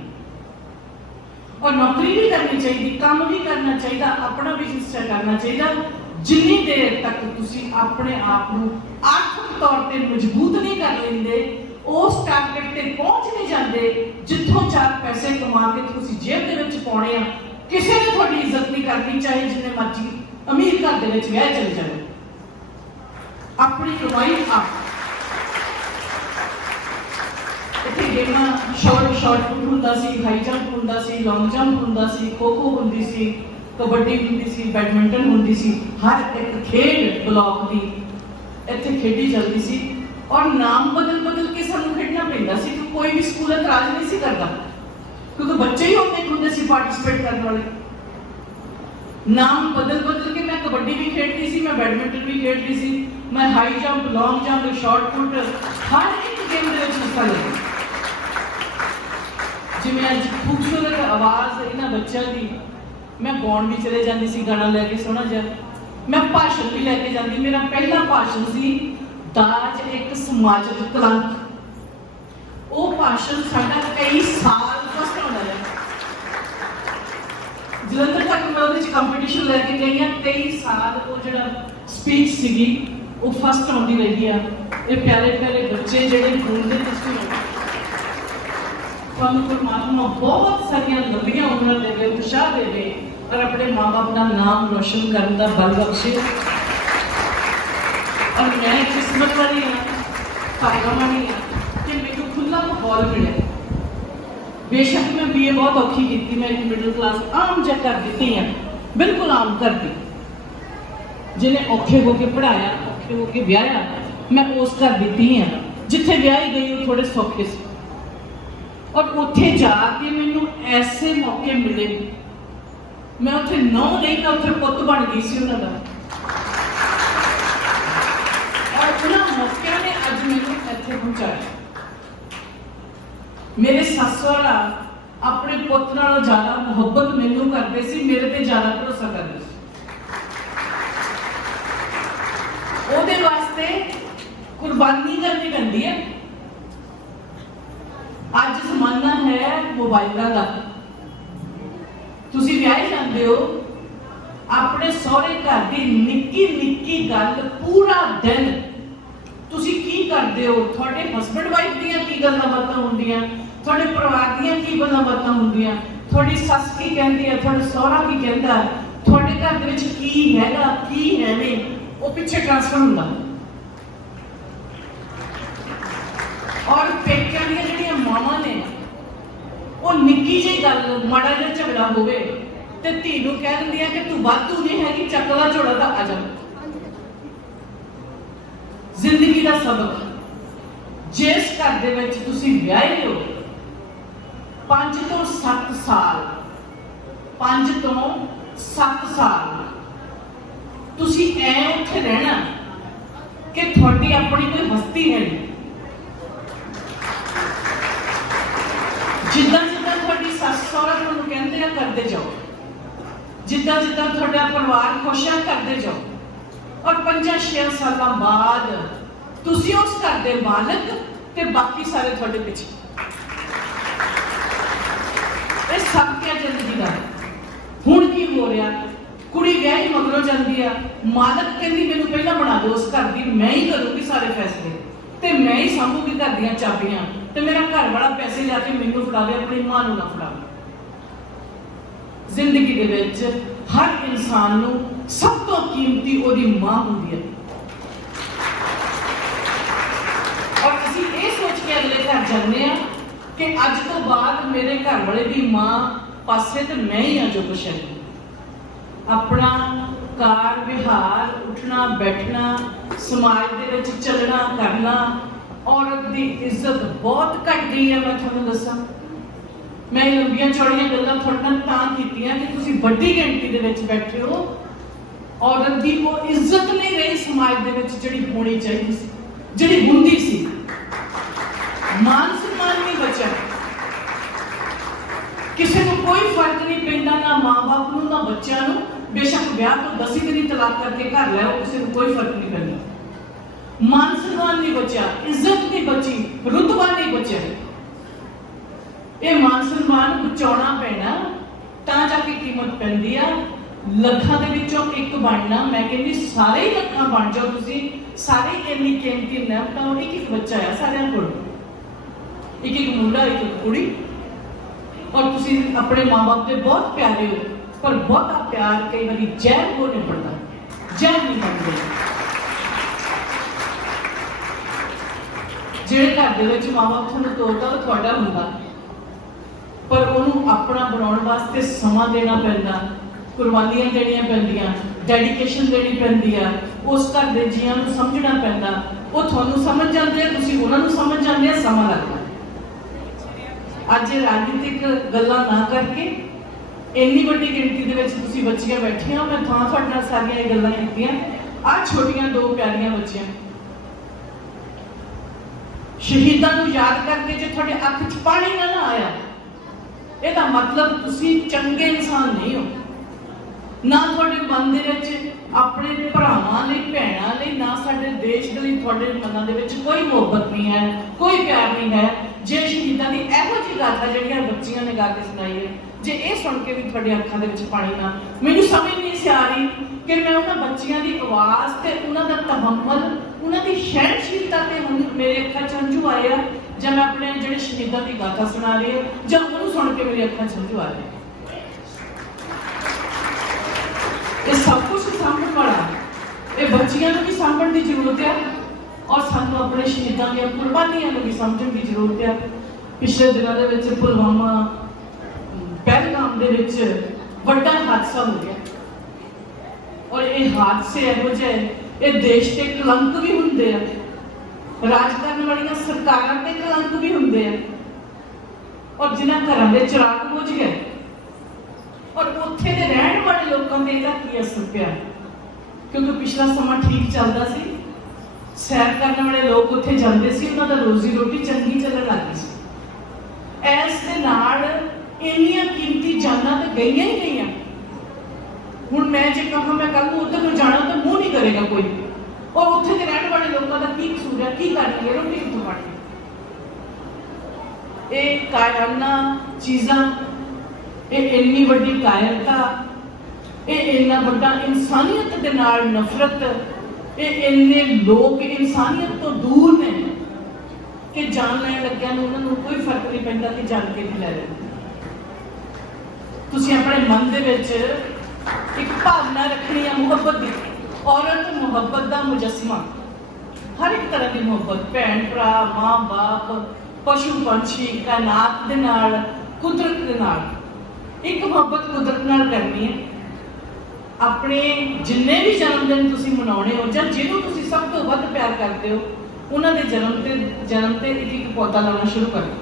ਔਰ ਨੌਕਰੀ ਵੀ ਕਰਨੀ ਚਾਹੀਦੀ, ਕੰਮ ਵੀ ਕਰਨਾ ਚਾਹੀਦਾ, ਆਪਣਾ ਵੀ ਹਿੱਸਾ ਕਰਨਾ ਚਾਹੀਦਾ। ਜਿੰਨੀ ਦੇਰ ਤੱਕ ਤੁਸੀਂ ਆਪਣੇ ਆਪ ਨੂੰ ਆਰਥਿਕ ਤੌਰ ਤੇ ਮਜ਼ਬੂਤ ਨਹੀਂ ਕਰ ਲੈਂਦੇ, ਉਸ ਟਾਰਗੇਟ ਤੇ ਪਹੁੰਚ ਨਹੀਂ ਜਾਂਦੇ, ਜਿੱਥੋਂ ਚਾਰ ਪੈਸੇ ਕਮਾ ਕੇ ਤੁਸੀਂ ਜੇਬ ਦੇ ਵਿੱਚ ਪਾਉਣੇ ਆ, ਕਿਸੇ ਨੇ ਤੁਹਾਡੀ ਇੱਜ਼ਤ ਨਹੀਂ ਕਰਨੀ, ਚਾਹੇ ਜਿੰਨੇ ਮਰਜ਼ੀ ਅਮੀਰ ਘਰ ਦੇ ਵਿੱਚ ਵਿਆਹ ਚਲੇ ਜਾਵੇ ਆਪਣੀ ਕਮਾਈ ਆਪ ਇੱਥੇ ਗੇਮਾਂ ਸ਼ਾਰਟ ਸ਼ਾਰਟ ਹੁੰਦਾ ਸੀ ਹਾਈ ਜੰਪ ਹੁੰਦਾ ਸੀ ਲੌਂਗ ਜੰਪ ਹੁੰਦਾ ਸੀ ਖੋ ਖੋ ਹੁੰਦੀ ਸੀ, ਕਬੱਡੀ ਹੁੰਦੀ ਸੀ ਬੈਡਮਿੰਟਨ ਹੁੰਦੀ ਸੀ, ਹਰ ਇੱਕ ਖੇਡ ਬਲਾਕ ਦੀ ਇੱਥੇ ਖੇਡੀ ਜਾਂਦੀ ਸੀ। ਔਰ ਨਾਮ ਬਦਲ ਬਦਲ ਕੇ ਸਾਨੂੰ ਖੇਡਣਾ ਪੈਂਦਾ ਸੀ ਕਿ ਕੋਈ ਵੀ ਸਕੂਲ ਇਤਰਾਜ਼ ਨਹੀਂ ਸੀ ਕਰਦਾ। ਕਿਉਂਕਿ ਬੱਚੇ ਹੀ ਹੁੰਦੇ ਹੁੰਦੇ ਸੀ ਪਾਰਟਿਸਿਪੇਟ ਕਰਨ ਵਾਲੇ। ਨਾਮ ਬਦਲ ਬਦਲ ਕੇ ਮੈਂ ਕਬੱਡੀ ਵੀ ਖੇਡਦੀ ਸੀ, ਮੈਂ ਬੈਡਮਿੰਟਨ ਵੀ ਖੇਡਦੀ ਸੀ, ਮੈਂ high jump long jump shot put ਹਰ ਇੱਕ ਗੇਮ ਦੇ ਵਿੱਚ ਹਿੱਸਾ ਲਿਆ। ਜਿਵੇਂ ਅੱਜ ਖੂਬਸੂਰਤ ਆਵਾਜ਼ ਇਹਨਾਂ ਬੱਚਿਆਂ ਦੀ, ਮੈਂ ਗਾਉਣ ਵੀ ਚਲੇ ਜਾਂਦੀ ਸੀ, ਗਾਣਾ ਲੈ ਕੇ ਸੋਹਣਾ ਜਿਹਾ। ਮੈਂ ਭਾਸ਼ਣ ਵੀ ਲੈ ਕੇ ਜਾਂਦੀ, ਮੇਰਾ ਪਹਿਲਾ ਭਾਸ਼ਣ ਸੀ, ਦਾਜ ਇੱਕ ਸਮਾਜਿਕ ਕਲੰਕ। ਉਹ ਭਾਸ਼ਣ ਸਾਡਾ ਕਈ ਸਾਲ ਫਸਟ ਰਿਹਾ। ਜਲੰਧਰ ਤੱਕ ਮੈਂ ਉਹਦੇ ਚ ਕੰਪੀਟੀਸ਼ਨ ਲੈ ਕੇ ਗਈ ਹਾਂ 23 ਸਾਲ ਉਹ ਜਿਹੜਾ ਸਪੀਚ ਸੀਗੀ, ਉਹ ਫਸਟ ਆਉਂਦੀ ਰਹੀ ਆ। ਇਹ ਪਿਆਰੇ ਪਿਆਰੇ ਬੱਚੇ ਜਿਹੜੇ ਗੂੰਜਦੇ ਤੁਸੀਂ ਤੁਹਾਨੂੰ ਪਰਮਾਤਮਾ ਬਹੁਤ ਸਾਰੀਆਂ ਲੰਬੀਆਂ ਉਮਰਾਂ ਦੇਵੇ ਉਤਸ਼ਾਹ ਦੇਵੇ ਔਰ ਆਪਣੇ ਮਾਪੇ ਦਾ ਨਾਮ ਰੋਸ਼ਨ ਕਰਨ ਦਾ ਬਲ ਬਖਸ਼ੇ ਔਰ ਮੈਂ ਕਿਸਮਤ ਵਾਲੀ ਹਾਂ ਭਾਗਵਾਨੀ ਹਾਂ ਕਿ ਮੈਨੂੰ ਖੁੱਲਾ ਮਾਹੌਲ ਮਿਲਿਆ ਬੇਸ਼ੱਕ ਮੈਂ ਬੀਏ ਬਹੁਤ ਔਖੀ ਕੀਤੀ ਮੈਂ ਇੱਕ ਮਿਡਲ ਕਲਾਸ ਆਮ ਜਿਹਾ ਕਰ ਦਿੱਤੀ ਆ ਬਿਲਕੁਲ ਆਮ ਕਰਦੀ ਜਿਹਨੇ ਔਖੇ ਹੋ ਕੇ ਪੜਾਇਆ ਔਖੇ ਹੋ ਕੇ ਵਿਆਹਿਆ ਮੈਂ ਉਸ ਕਰ ਦਿੱਤੀ ਆ ਜਿੱਥੇ ਵਿਆਹੀ ਗਈ ਉਹ ਥੋੜੇ ਸੌਖੇ ਸੀ ਔਰ ਉੱਥੇ ਜਾ ਕੇ ਮੈਨੂੰ ਐਸੇ ਮੌਕੇ ਮਿਲੇ। ਮੈਂ ਉੱਥੇ ਨੌ ਨਹੀਂ ਤਾਂ ਉੱਥੇ ਪੁੱਤ ਬਣ ਗਈ ਸੀ ਉਹਨਾਂ ਦਾ। ਔਰ ਉਹਨਾਂ ਮੌਕਿਆਂ ਨੇ ਅੱਜ ਮੈਨੂੰ ਇੱਥੇ ਪਹੁੰਚਾਇਆ। ਮੇਰੇ ਸੱਸ ਵਾਲਾ ਆਪਣੇ ਪੁੱਤ ਨਾਲੋਂ ਜ਼ਿਆਦਾ ਮੁਹੱਬਤ ਮੈਨੂੰ ਕਰਦੇ ਸੀ, ਮੇਰੇ ਤੇ ਜ਼ਿਆਦਾ ਭਰੋਸਾ ਕਰਦੇ ਸੀ। ਉਹਦੇ ਵਾਸਤੇ ਕੁਰਬਾਨੀ ਕਰਨੀ ਪੈਂਦੀ ਹੈ ਅੱਜ ਜ਼ਮਾਨਾ ਹੈ ਮੋਬਾਈਲਾਂ ਦਾ। ਤੁਸੀਂ ਵਿਆਹੇ ਜਾਂਦੇ ਹੋ, ਆਪਣੇ ਸਹੁਰੇ ਘਰ ਦੀ ਨਿੱਕੀ ਨਿੱਕੀ ਗੱਲ ਪੂਰਾ ਦਿਨ ਤੁਸੀਂ ਕੀ ਕਰਦੇ ਹੋ? ਤੁਹਾਡੇ ਹਸਬੰਡ ਵਾਈਫ ਦੀਆਂ ਕੀ ਗੱਲਾਂ ਬਾਤਾਂ ਹੁੰਦੀਆਂ? ਤੁਹਾਡੇ ਪਰਿਵਾਰ ਦੀਆਂ ਕੀ ਗੱਲਾਂ ਬਾਤਾਂ ਹੁੰਦੀਆਂ? ਤੁਹਾਡੀ ਸੱਸ ਕੀ ਕਹਿੰਦੀ ਹੈ? ਤੁਹਾਡਾ ਸਹੁਰਾ ਕੀ ਕਹਿੰਦਾ? ਤੁਹਾਡੇ ਘਰ ਦੇ ਵਿੱਚ ਕੀ ਹੈਗਾ, ਕੀ ਹੈ ਨਹੀਂ ਉਹ ਪਿੱਛੇ ਟ੍ਰਾਂਸਫਰ ਹੁੰਦਾ। ਔਰ ਪੇਕਿਆਂ ਦੀਆਂ ਜਿਹੜੀਆਂ ਮਾਵਾਂ ਨੇ ਉਹ ਨਿੱਕੀ ਜਿਹੀ ਗੱਲ ਮਾੜਾ ਜਿਹਾ ਝਗੜਾ ਹੋਵੇ ਤੇ ਧੀ ਨੂੰ ਕਹਿ ਦਿੰਦੀ ਦਿੰਦੀਆਂ ਕਿ ਤੂੰ ਵਾਧੂ ਨਹੀਂ ਹੈਗੀ, ਚੱਕ ਦਾ ਝੋਲਾ ਤਾਂ ਆ ਜਾ। ਜ਼ਿੰਦਗੀ ਦਾ ਸਬਕ। ਜਿਸ ਘਰ ਦੇ ਵਿੱਚ ਤੁਸੀਂ ਵਿਆਹੇ ਹੋ 5 ਤੋਂ 7 ਸਾਲ 5 ਤੋਂ 7 ਸਾਲ, ਤੁਸੀਂ ਐ ਉੱਥੇ ਰਹਿਣਾ ਕਿ ਤੁਹਾਡੀ ਆਪਣੀ ਕੋਈ ਹਸਤੀ ਹੈ ਜਿੱਦਾਂ ਜਿੱਦਾਂ ਤੁਹਾਡੀ ਸੱਸ ਸਹੁਰਾ ਤੁਹਾਨੂੰ ਕਹਿੰਦੇ ਆ ਕਰਦੇ ਜਾਓ। ਜਿੱਦਾਂ ਜਿੱਦਾਂ ਤੁਹਾਡਾ ਪਰਿਵਾਰ ਖੁਸ਼ ਆ ਕਰਦੇ ਜਾਓ। ਔਰ 5-6 ਸਾਲਾਂ ਬਾਅਦ ਤੁਸੀਂ ਉਸ ਘਰ ਦੇ ਮਾਲਕ ਤੇ ਬਾਕੀ ਸਾਰੇ ਤੁਹਾਡੇ ਪਿੱਛੇ। ਇਹ ਸਭ ਕਿਆ ਜ਼ਿੰਦਗੀ ਦਾ ਹੁਣ ਕੀ ਹੋ ਰਿਹਾ? ਕੁੜੀ ਵਿਆਹੀ ਮਗਰੋਂ ਜਾਂਦੀ ਆ। ਮਾਲਕ ਕਹਿੰਦੀ, ਮੈਨੂੰ ਪਹਿਲਾਂ ਬਣਾ ਦਿਓ ਉਸ ਘਰ ਦੀ, ਮੈਂ ਹੀ ਕਰੂੰਗੀ ਸਾਰੇ ਫੈਸਲੇ। ਤੇ ਮੈਂ ਹੀ ਸੰਭੂਗੀ ਘਰ ਦੀਆਂ ਚਾਬੀਆਂ। ਤੇ ਮੇਰਾ ਘਰ ਵਾਲਾ ਪੈਸੇ ਲਿਆ ਕੇ ਮੈਨੂੰ ਫੜਾਵੇ ਆਪਣੀ ਮਾਂ ਨੂੰ ਨਾ ਫੜਾਵੇ ਜ਼ਿੰਦਗੀ ਦੇ ਵਿੱਚ ਹਰ ਇਨਸਾਨ ਨੂੰ ਸਭ ਤੋਂ ਕੀਮਤੀ ਉਹਦੀ ਮਾਂ ਹੁੰਦੀ ਹੈ। ਔਰ ਅਸੀਂ ਇਹ ਸੋਚ ਕੇ ਅਗਲੇ ਘਰ ਜਾਂਦੇ ਆ ਕਿ ਅੱਜ ਤੋਂ ਬਾਅਦ ਮੇਰੇ ਘਰ ਵਾਲੇ ਦੀ ਮਾਂ ਪਾਸੇ ਤੇ ਮੈਂ ਹੀ ਆ ਜੋ ਕੁਛ ਹੈ। ਆਪਣਾ ਕਾਰ ਵਿਹਾਰ, ਉੱਠਣਾ, ਬੈਠਣਾ, ਸਮਾਜ ਦੇ ਵਿੱਚ ਚੱਲਣਾ, ਕਰਨਾ, ਔਰਤ ਦੀ ਇੱਜ਼ਤ ਬਹੁਤ ਘਟ ਗਈ ਹੈ, ਮੈਂ ਤੁਹਾਨੂੰ ਦੱਸਾਂ। ਮੈਂ ਇਹ ਲੰਬੀਆਂ ਚੌੜੀਆਂ ਗੱਲਾਂ ਤੁਹਾਡੇ ਨਾਲ ਤਾਂ ਕੀਤੀਆਂ ਕਿ ਤੁਸੀਂ ਵੱਡੀ ਗਿਣਤੀ ਦੇ ਵਿੱਚ ਬੈਠੇ ਹੋ। ਔਰਤ ਦੀ ਉਹ ਇੱਜ਼ਤ ਨਹੀਂ ਰਹੀ ਸਮਾਜ ਦੇ ਵਿੱਚ ਜਿਹੜੀ ਹੋਣੀ ਚਾਹੀਦੀ ਸੀ, ਜਿਹੜੀ ਹੁੰਦੀ ਸੀ। ਮਾਨ ਸਨਮਾਨ ਨਹੀਂ ਬਚਿਆ। ਕਿਸੇ ਨੂੰ ਕੋਈ ਫ਼ਰਕ ਨਹੀਂ ਪੈਂਦਾ ਨਾ ਮਾਂ-ਬਾਪ ਨੂੰ, ਨਾ ਬੱਚਿਆਂ ਨੂੰ। ਬੇਸ਼ੱਕ ਵਿਆਹ ਤੋਂ ਦਸੀ ਦਿਨੀ ਤਲਾਕ ਕਰਕੇ ਘਰ ਲੈ ਆਓ ਕਿਸੇ ਨੂੰ ਕੋਈ ਫ਼ਰਕ ਨਹੀਂ ਪੈਂਦਾ। ਮਾਨ ਸਨਮਾਨ ਨਹੀਂ ਬਚਿਆ, ਇੱਜ਼ਤ ਨਹੀਂ ਬਚੀ, ਰੁਤਬਾ ਨਹੀਂ ਬਚਿਆ। ਇਹ ਮਾਨ ਸਨਮਾਨ ਬਚਾਉਣਾ ਪੈਣਾ, ਤਾਂ ਜਾ ਕੇ ਕੀਮਤ ਪੈਂਦੀ ਆ। ਲੱਖਾਂ ਦੇ ਵਿੱਚੋਂ ਇੱਕ ਬਣਨਾ, ਮੈਂ ਕਹਿੰਦੀ ਸਾਰੇ ਹੀ ਲੱਖਾਂ ਬਣ ਜਾਓ ਤੁਸੀਂ। ਸਾਰੇ ਇੰਨੀ ਕੀਮਤੀ ਨਾ ਤਾਂ ਇੱਕ ਇੱਕ ਬੱਚਾ ਆ ਸਾਰਿਆਂ ਕੋਲ। ਇੱਕ ਇੱਕ ਮੁੰਡਾ ਇੱਕ ਕੁੜੀ। ਔਰ ਤੁਸੀਂ ਆਪਣੇ ਮਾਪੇ ਦੇ ਬਹੁਤ ਪਿਆਰੇ ਹੋ, ਪਰ ਬਹੁਤਾ ਪਿਆਰ ਕਈ ਵਾਰੀ ਜ਼ਹਿਰ ਹੋ ਨਹੀਂ ਪੜਦਾ ਜ਼ਹਿਰ ਨਹੀਂ ਬਣਦਾ ਜਿਹੜੇ ਘਰ ਦੇ ਵਿੱਚ ਮਾਪੇ ਤੁਹਾਨੂੰ ਤੋੜਦਾ ਉਹ ਤੁਹਾਡਾ ਹੁੰਦਾ। ਪਰ ਉਹਨੂੰ ਆਪਣਾ ਬਣਾਉਣ ਵਾਸਤੇ ਸਮਾਂ ਦੇਣਾ ਪੈਂਦਾ, ਕੁਰਬਾਨੀਆਂ ਦੇਣੀਆਂ ਪੈਂਦੀਆਂ ਡੈਡੀਕੇਸ਼ਨ ਦੇਣੀ ਪੈਂਦੀ ਆ, ਉਸ ਘਰ ਦੇ ਜੀਆਂ ਨੂੰ ਸਮਝਣਾ ਪੈਂਦਾ। ਉਹ ਤੁਹਾਨੂੰ ਸਮਝ ਜਾਂਦੇ ਆ, ਤੁਸੀਂ ਉਹਨਾਂ ਨੂੰ ਸਮਝ ਜਾਂਦੇ ਆ, ਸਮਾਂ ਲੱਗਦਾ। ਅੱਜ ਰਾਜਨੀਤਿਕ ਗੱਲਾਂ ਨਾ ਕਰਕੇ ਇੰਨੀ ਵੱਡੀ ਗਿਣਤੀ ਦੇ ਵਿੱਚ ਤੁਸੀਂ ਬੱਚੀਆਂ ਬੈਠੀਆਂ, ਮੈਂ ਥਾਂ ਫੜਨਾ ਸਾਰੀਆਂ ਇਹ ਗੱਲਾਂ ਕੀਤੀਆਂ। ਆ ਛੋਟੀਆਂ ਦੋ ਪਿਆਰੀਆਂ ਬੱਚੀਆਂ। ਸ਼ਹੀਦਾਂ ਨੂੰ ਯਾਦ ਕਰਕੇ ਜੇ ਤੁਹਾਡੇ ਅੱਖ 'ਚ ਪਾਣੀ ਨਾ ਆਇਆ ਇਹਦਾ ਮਤਲਬ ਤੁਸੀਂ ਚੰਗੇ ਇਨਸਾਨ ਨਹੀਂ ਹੋ। ਨਾ ਤੁਹਾਡੇ ਮਨ ਦੇ ਵਿੱਚ ਆਪਣੇ ਭਰਾਵਾਂ ਲਈ, ਭੈਣਾਂ ਲਈ, ਨਾ ਸਾਡੇ ਦੇਸ਼ ਦੇ ਲਈ, ਤੁਹਾਡੇ ਮਨਾਂ ਦੇ ਵਿੱਚ ਕੋਈ ਮੁਹੱਬਤ ਨਹੀਂ ਹੈ, ਕੋਈ ਪਿਆਰ ਨਹੀਂ ਹੈ। ਜੇ ਸ਼ਹੀਦਾਂ ਦੀ ਇਹੋ ਜਿਹੀ ਗੱਲ ਹੈ ਜਿਹੜੀਆਂ ਬੱਚੀਆਂ ਨੇ ਗਾ ਕੇ ਸੁਣਾਈ ਹੈ, ਜੇ ਇਹ ਸੁਣ ਕੇ ਵੀ ਤੁਹਾਡੀ ਅੱਖਾਂ ਦੇ ਵਿੱਚ ਪਾਣੀ ਨਾ, ਮੈਨੂੰ ਸਮਝ ਨਹੀਂ ਸੀ ਆ ਰਹੀ ਕਿ ਮੈਂ ਉਹਨਾਂ ਬੱਚੀਆਂ ਦੀ ਆਵਾਜ਼ ਤੇ ਉਹਨਾਂ ਦਾ ਤਹਮਲ, ਉਹਨਾਂ ਦੀ ਸਹਿਣਸ਼ੀਲਤਾ ਤੇ ਹੁਣ ਮੇਰੇ ਅੱਖਾਂ 'ਚ ਹੰਝੂ ਆਏ ਆ ਜਾਂ ਮੈਂ ਆਪਣੇ ਜਿਹੜੇ ਸ਼ਹੀਦਾਂ ਦੀ ਗਾਥਾ ਸੁਣਾ ਰਹੀ ਹਾਂ, ਜਾਂ ਉਹਨੂੰ ਸੁਣ ਕੇ ਮੇਰੀ ਅੱਖਾਂ 'ਚ ਹੰਝੂ ਆ ਰਹੇ ਇਹ ਸਭ ਕੁਝ ਸਾਂਭਣ ਵਾਲਾ ਇਹ ਬੱਚੀਆਂ ਨੂੰ ਵੀ ਸਾਂਭਣ ਦੀ ਜ਼ਰੂਰਤ ਹੈ ਔਰ ਸਾਨੂੰ ਆਪਣੇ ਸ਼ਹੀਦਾਂ ਦੀਆਂ ਕੁਰਬਾਨੀਆਂ ਨੂੰ ਵੀ ਸਮਝਣ ਦੀ ਜ਼ਰੂਰਤ ਹੈ। ਪਿਛਲੇ ਦਿਨਾਂ ਦੇ ਵਿੱਚ ਪੁਲਵਾਮਾ ਪਹਿਲਗਾਮ ਦੇ ਵਿੱਚ ਵੱਡਾ ਹਾਦਸਾ ਹੋ ਗਿਆ। ਔਰ ਇਹ ਹਾਦਸੇ ਇਹੋ ਜਿਹੇ, ਇਹ ਦੇਸ਼ ਤੇ ਕਲੰਕ ਵੀ ਹੁੰਦੇ ਆ। ਰਾਜ ਕਰਨ ਵਾਲੀਆਂ ਸਰਕਾਰਾਂ ਤੇ ਕਲੰਕ ਵੀ ਹੁੰਦੇ ਆ। ਔਰ ਜਿਨ੍ਹਾਂ ਘਰਾਂ ਦੇ ਚਿਰਾਗ ਬੁਝ ਗਏ। ਔਰ ਉੱਥੇ ਦੇ ਰਹਿਣ ਵਾਲੇ ਲੋਕਾਂ ਤੇ ਇਹਦਾ ਕੀ ਅਸਰ ਪਿਆ? ਕਿਉਂਕਿ ਪਿਛਲਾ ਸਮਾਂ ਠੀਕ ਚੱਲਦਾ ਸੀ। ਸੈਰ ਕਰਨ ਵਾਲੇ ਲੋਕ ਉੱਥੇ ਜਾਂਦੇ ਸੀ, ਉਹਨਾਂ ਦਾ ਰੋਜ਼ੀ ਰੋਟੀ ਚੰਗੀ ਚੱਲਣ ਲੱਗੀ ਸੀ। ਐਸ ਦੇ ਨਾਲ ਇੰਨੀਆਂ ਕੀਮਤੀ ਜਾਨਾਂ ਤਾਂ ਗਈਆਂ ਹੀ ਗਈਆਂ। ਹੁਣ ਮੈਂ ਜੇ ਕਹਾਂ ਮੈਂ ਕੱਲ ਨੂੰ ਉੱਧਰ ਨੂੰ ਜਾਣਾ ਤਾਂ ਮੂੰਹ ਨਹੀਂ ਕਰੇਗਾ ਕੋਈ। ਔਰ ਉੱਥੇ ਦੇ ਰਹਿਣ ਵਾਲੇ ਲੋਕਾਂ ਦਾ ਕੀ ਕਸੂਰ ਹੈ? ਕੀ ਕਰਨਗੇ? ਰੋਟੀ ਕਿੱਥੋਂ ਖਾਣਗੇ? ਇਹ ਕਾਇਰਾਨਾ ਚੀਜ਼ਾਂ, ਇਹ ਇੰਨੀ ਵੱਡੀ ਕਾਇਰਤਾ, ਇਹ ਇੰਨਾ ਵੱਡਾ ਇਨਸਾਨੀਅਤ ਦੇ ਨਾਲ ਨਫ਼ਰਤ, ਇਹ ਇੰਨੇ ਲੋਕ ਇਨਸਾਨੀਅਤ ਤੋਂ ਦੂਰ ਨੇ ਕਿ ਜਾਨ ਲੈਣ ਲੱਗਿਆ ਨੂੰ ਉਹਨਾਂ ਨੂੰ ਕੋਈ ਫ਼ਰਕ ਨਹੀਂ ਪੈਂਦਾ ਕਿ ਜਾਨ ਕੇ ਲੈ ਲੈਂਦੇ ਤੁਸੀਂ ਆਪਣੇ ਮਨ ਦੇ ਵਿੱਚ ਇੱਕ ਭਾਵਨਾ ਰੱਖਣੀ ਹੈ ਮੁਹੱਬਤ ਦੀ। ਔਰਤ ਮੁਹੱਬਤ ਦਾ ਮੁਜਸਮਾ। ਹਰ ਇੱਕ ਤਰ੍ਹਾਂ ਦੀ ਮੁਹੱਬਤ, ਭੈਣ, ਭਰਾ, ਮਾਂ, ਬਾਪ, ਪਸ਼ੂ, ਪੰਛੀ, ਕਾਇਨਾਤ ਦੇ ਨਾਲ, ਕੁਦਰਤ ਦੇ ਨਾਲ। ਇੱਕ ਮੁਹੱਬਤ ਕੁਦਰਤ ਨਾਲ ਕਰਨੀ ਹੈ। ਆਪਣੇ ਜਿੰਨੇ ਵੀ ਜਨਮ ਦਿਨ ਤੁਸੀਂ ਮਨਾਉਣੇ ਹੋ ਜਾਂ ਜਿਹਨੂੰ ਤੁਸੀਂ ਸਭ ਤੋਂ ਵੱਧ ਪਿਆਰ ਕਰਦੇ ਹੋ, ਉਹਨਾਂ ਦੇ ਜਨਮ ਤੇ ਜਨਮ ਤੇ ਇੱਕ ਇੱਕ ਪੌਦਾ ਲਾਉਣਾ ਸ਼ੁਰੂ ਕਰੋ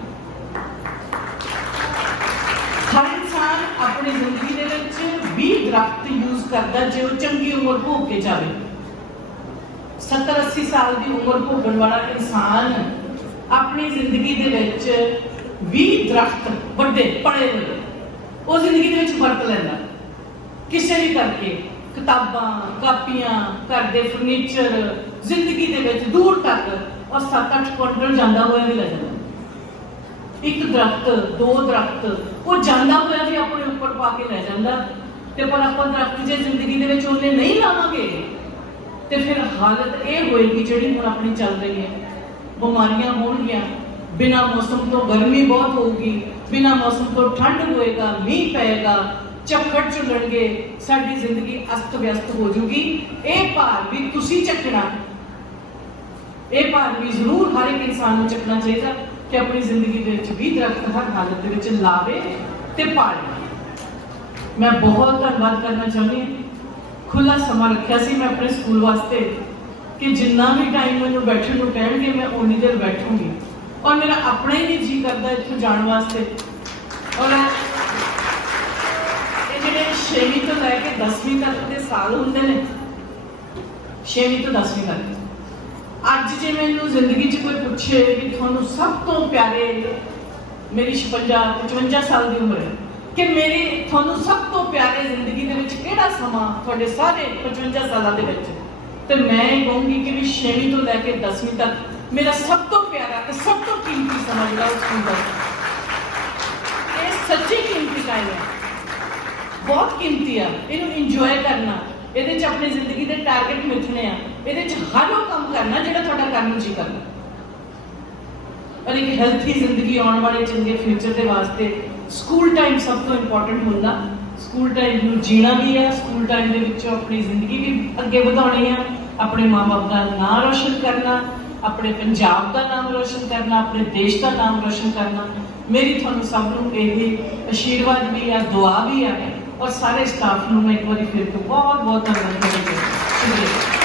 ਹਰ ਇਨਸਾਨ ਆਪਣੀ ਜ਼ਿੰਦਗੀ ਦੇ ਵਿੱਚ 20 ਦਰਖਤ ਯੂਜ਼ ਕਰਦਾ ਜੇ ਉਹ ਚੰਗੀ ਉਮਰ ਭੋਗ ਕੇ ਜਾਵੇ। 70 80 ਸਾਲ ਦੀ ਉਮਰ ਭੋਗਣ ਵਾਲਾ ਇਨਸਾਨ ਆਪਣੀ ਜ਼ਿੰਦਗੀ ਦੇ ਵਿੱਚ 20 ਦਰਖਤ ਵੱਡੇ ਪੜੇ ਹੋਏ। ਉਹ ਜ਼ਿੰਦਗੀ ਦੇ ਵਿੱਚ ਵਰਤ ਲੈਂਦਾ। ਕਿਸੇ ਵੀ ਕਰਕੇ ਕਿਤਾਬਾਂ, ਕਾਪੀਆਂ, ਘਰ ਦੇ ਫਰਨੀਚਰ ਜ਼ਿੰਦਗੀ ਦੇ ਵਿੱਚ ਦੂਰ ਤੱਕ ਔਰ 7-8 ਕੁਇੰਟਲ ਜਾਂਦਾ ਹੋਇਆ ਵੀ ਲੈ ਜਾਂਦਾ। ਇੱਕ ਦਰਖਤ, ਦੋ ਦਰਖਤ, ਉਹ ਜਾਂਦਾ ਹੋਇਆ ਵੀ ਆਪਣੇ ਉੱਪਰ ਪਾ ਕੇ ਲੈ ਜਾਂਦਾ। ਤੇ ਪਰ ਆਪਾਂ ਦਰਖਤ ਜੇ ਜ਼ਿੰਦਗੀ ਦੇ ਵਿੱਚ ਉਹਨੇ ਨਹੀਂ ਲਾਵਾਂਗੇ ਤੇ ਫਿਰ ਹਾਲਤ ਇਹ ਹੋਏਗੀ ਜਿਹੜੀ ਹੁਣ ਆਪਣੀ ਚੱਲ ਰਹੀ ਹੈ ਬਿਮਾਰੀਆਂ ਹੋਣਗੀਆਂ ਬਿਨਾ ਮੌਸਮ ਤੋਂ ਗਰਮੀ ਬਹੁਤ ਹੋਊਗੀ ਬਿਨਾ ਮੌਸਮ ਤੋਂ ਠੰਡ ਹੋਏਗਾ ਮੀਂਹ ਪਏਗਾ ਝੱਖੜ ਝੁੱਲਣਗੇ ਸਾਡੀ ਜ਼ਿੰਦਗੀ ਅਸਤ ਵਿਅਸਤ ਹੋ ਜੂਗੀ ਇਹ ਭਾਰ ਵੀ ਤੁਸੀਂ ਚੱਕਣਾ ਇਹ ਭਾਰ ਵੀ ਜ਼ਰੂਰ ਹਰ ਇੱਕ ਇਨਸਾਨ ਨੂੰ ਚੱਕਣਾ ਚਾਹੀਦਾ ਕਿ ਆਪਣੀ ਜ਼ਿੰਦਗੀ ਦੇ ਵਿੱਚ ਵੀ ਦਰਖਤ ਹਰ ਹਾਲਤ ਦੇ ਵਿੱਚ ਲਾਵੇ ਤੇ ਪਾਲੇ ਮੈਂ ਬਹੁਤ ਧੰਨਵਾਦ ਕਰਨਾ ਚਾਹੁੰਦੀ ਹਾਂ। ਖੁੱਲਾ ਸਮਾਂ ਰੱਖਿਆ ਸੀ ਮੈਂ ਆਪਣੇ ਸਕੂਲ ਵਾਸਤੇ ਕਿ ਜਿੰਨਾ ਵੀ ਟਾਈਮ ਮੈਨੂੰ ਬੈਠਣ ਨੂੰ ਕਹਿਣਗੇ, ਮੈਂ ਉਨੀ ਦੇਰ ਬੈਠੂੰਗੀ। ਔਰ ਮੇਰਾ ਆਪਣਾ ਹੀ ਨਹੀਂ ਜੀ ਕਰਦਾ ਇੱਥੋਂ ਜਾਣ ਵਾਸਤੇ। ਔਰ ਇਹ ਜਿਹੜੇ 6ਵੀਂ ਤੋਂ ਲੈ ਕੇ 10ਵੀਂ ਤੱਕ ਦੇ ਸਾਲ ਹੁੰਦੇ ਨੇ 6ਵੀਂ ਤੋਂ 10ਵੀਂ ਤੱਕ। ਅੱਜ ਜੇ ਮੈਨੂੰ ਜ਼ਿੰਦਗੀ 'ਚ ਕੋਈ ਪੁੱਛੇ ਕਿ ਤੁਹਾਨੂੰ ਸਭ ਤੋਂ ਪਿਆਰੇ ਮੇਰੀ 56 55 ਸਾਲ ਦੀ ਉਮਰ ਹੈ। ਕਿ ਮੇਰੀ ਤੁਹਾਨੂੰ ਸਭ ਤੋਂ ਪਿਆਰੇ ਜ਼ਿੰਦਗੀ ਦੇ ਵਿੱਚ ਕਿਹੜਾ ਸਮਾਂ ਤੁਹਾਡੇ ਸਾਰੇ 55 ਸਾਲਾਂ ਦੇ ਵਿੱਚ? ਤੇ ਮੈਂ ਇਹ ਕਹੂੰਗੀ ਕਿ ਵੀ 6ਵੀਂ ਤੋਂ ਲੈ ਕੇ 10ਵੀਂ ਤੱਕ ਮੇਰਾ ਸਭ ਤੋਂ ਪਿਆਰਾ ਤੇ ਸਭ ਤੋਂ ਕੀਮਤੀ ਸਮਾਂ ਜਿਹੜਾ ਉਹ ਸਕੂਲ ਇਹ ਸੱਚੀ ਕੀਮਤੀ ਟਾਈਮ ਹੈ। ਬਹੁਤ ਕੀਮਤੀ ਆ। ਇਹਨੂੰ ਇੰਜੋਏ ਕਰਨਾ। ਇਹਦੇ 'ਚ ਆਪਣੀ ਜ਼ਿੰਦਗੀ ਦੇ ਟਾਰਗੇਟ ਮਿੱਥਣੇ ਆ। ਇਹਦੇ 'ਚ ਹਰ ਉਹ ਕੰਮ ਕਰਨਾ ਜਿਹੜਾ ਤੁਹਾਡਾ ਕਰਨ ਨੂੰ ਜੀ ਕਰਦਾ। ਔਰ ਇੱਕ ਹੈਲਥੀ ਜ਼ਿੰਦਗੀ ਆਉਣ ਵਾਲੇ ਚੰਗੇ ਫਿਊਚਰ ਦੇ ਵਾਸਤੇ ਸਕੂਲ ਟਾਈਮ ਸਭ ਤੋਂ ਇੰਪੋਰਟੈਂਟ ਹੁੰਦਾ। ਸਕੂਲ ਟਾਈਮ ਨੂੰ ਜੀਣਾ ਵੀ ਆ ਸਕੂਲ ਟਾਈਮ ਦੇ ਵਿੱਚੋਂ ਆਪਣੀ ਜ਼ਿੰਦਗੀ ਵੀ ਅੱਗੇ ਵਧਾਉਣੀ ਆ ਆਪਣੇ ਮਾਪੇ ਦਾ ਨਾਮ ਰੋਸ਼ਨ ਕਰਨਾ, ਆਪਣੇ ਪੰਜਾਬ ਦਾ ਨਾਮ ਰੋਸ਼ਨ ਕਰਨਾ, ਆਪਣੇ ਦੇਸ਼ ਦਾ ਨਾਮ ਰੋਸ਼ਨ ਕਰਨਾ। ਮੇਰੀ ਤੁਹਾਨੂੰ ਸਭ ਨੂੰ ਇਹ ਅਸ਼ੀਰਵਾਦ ਵੀ ਆ ਦੁਆ ਵੀ ਆ ਔਰ ਸਾਰੇ ਸਟਾਫ ਨੂੰ ਮੈਂ ਇੱਕ ਵਾਰੀ ਫਿਰ ਤੋਂ ਬਹੁਤ ਬਹੁਤ ਧੰਨਵਾਦ ਕਰਦੀ ਹਾਂ। ਸ਼ੁਕਰੀਆ।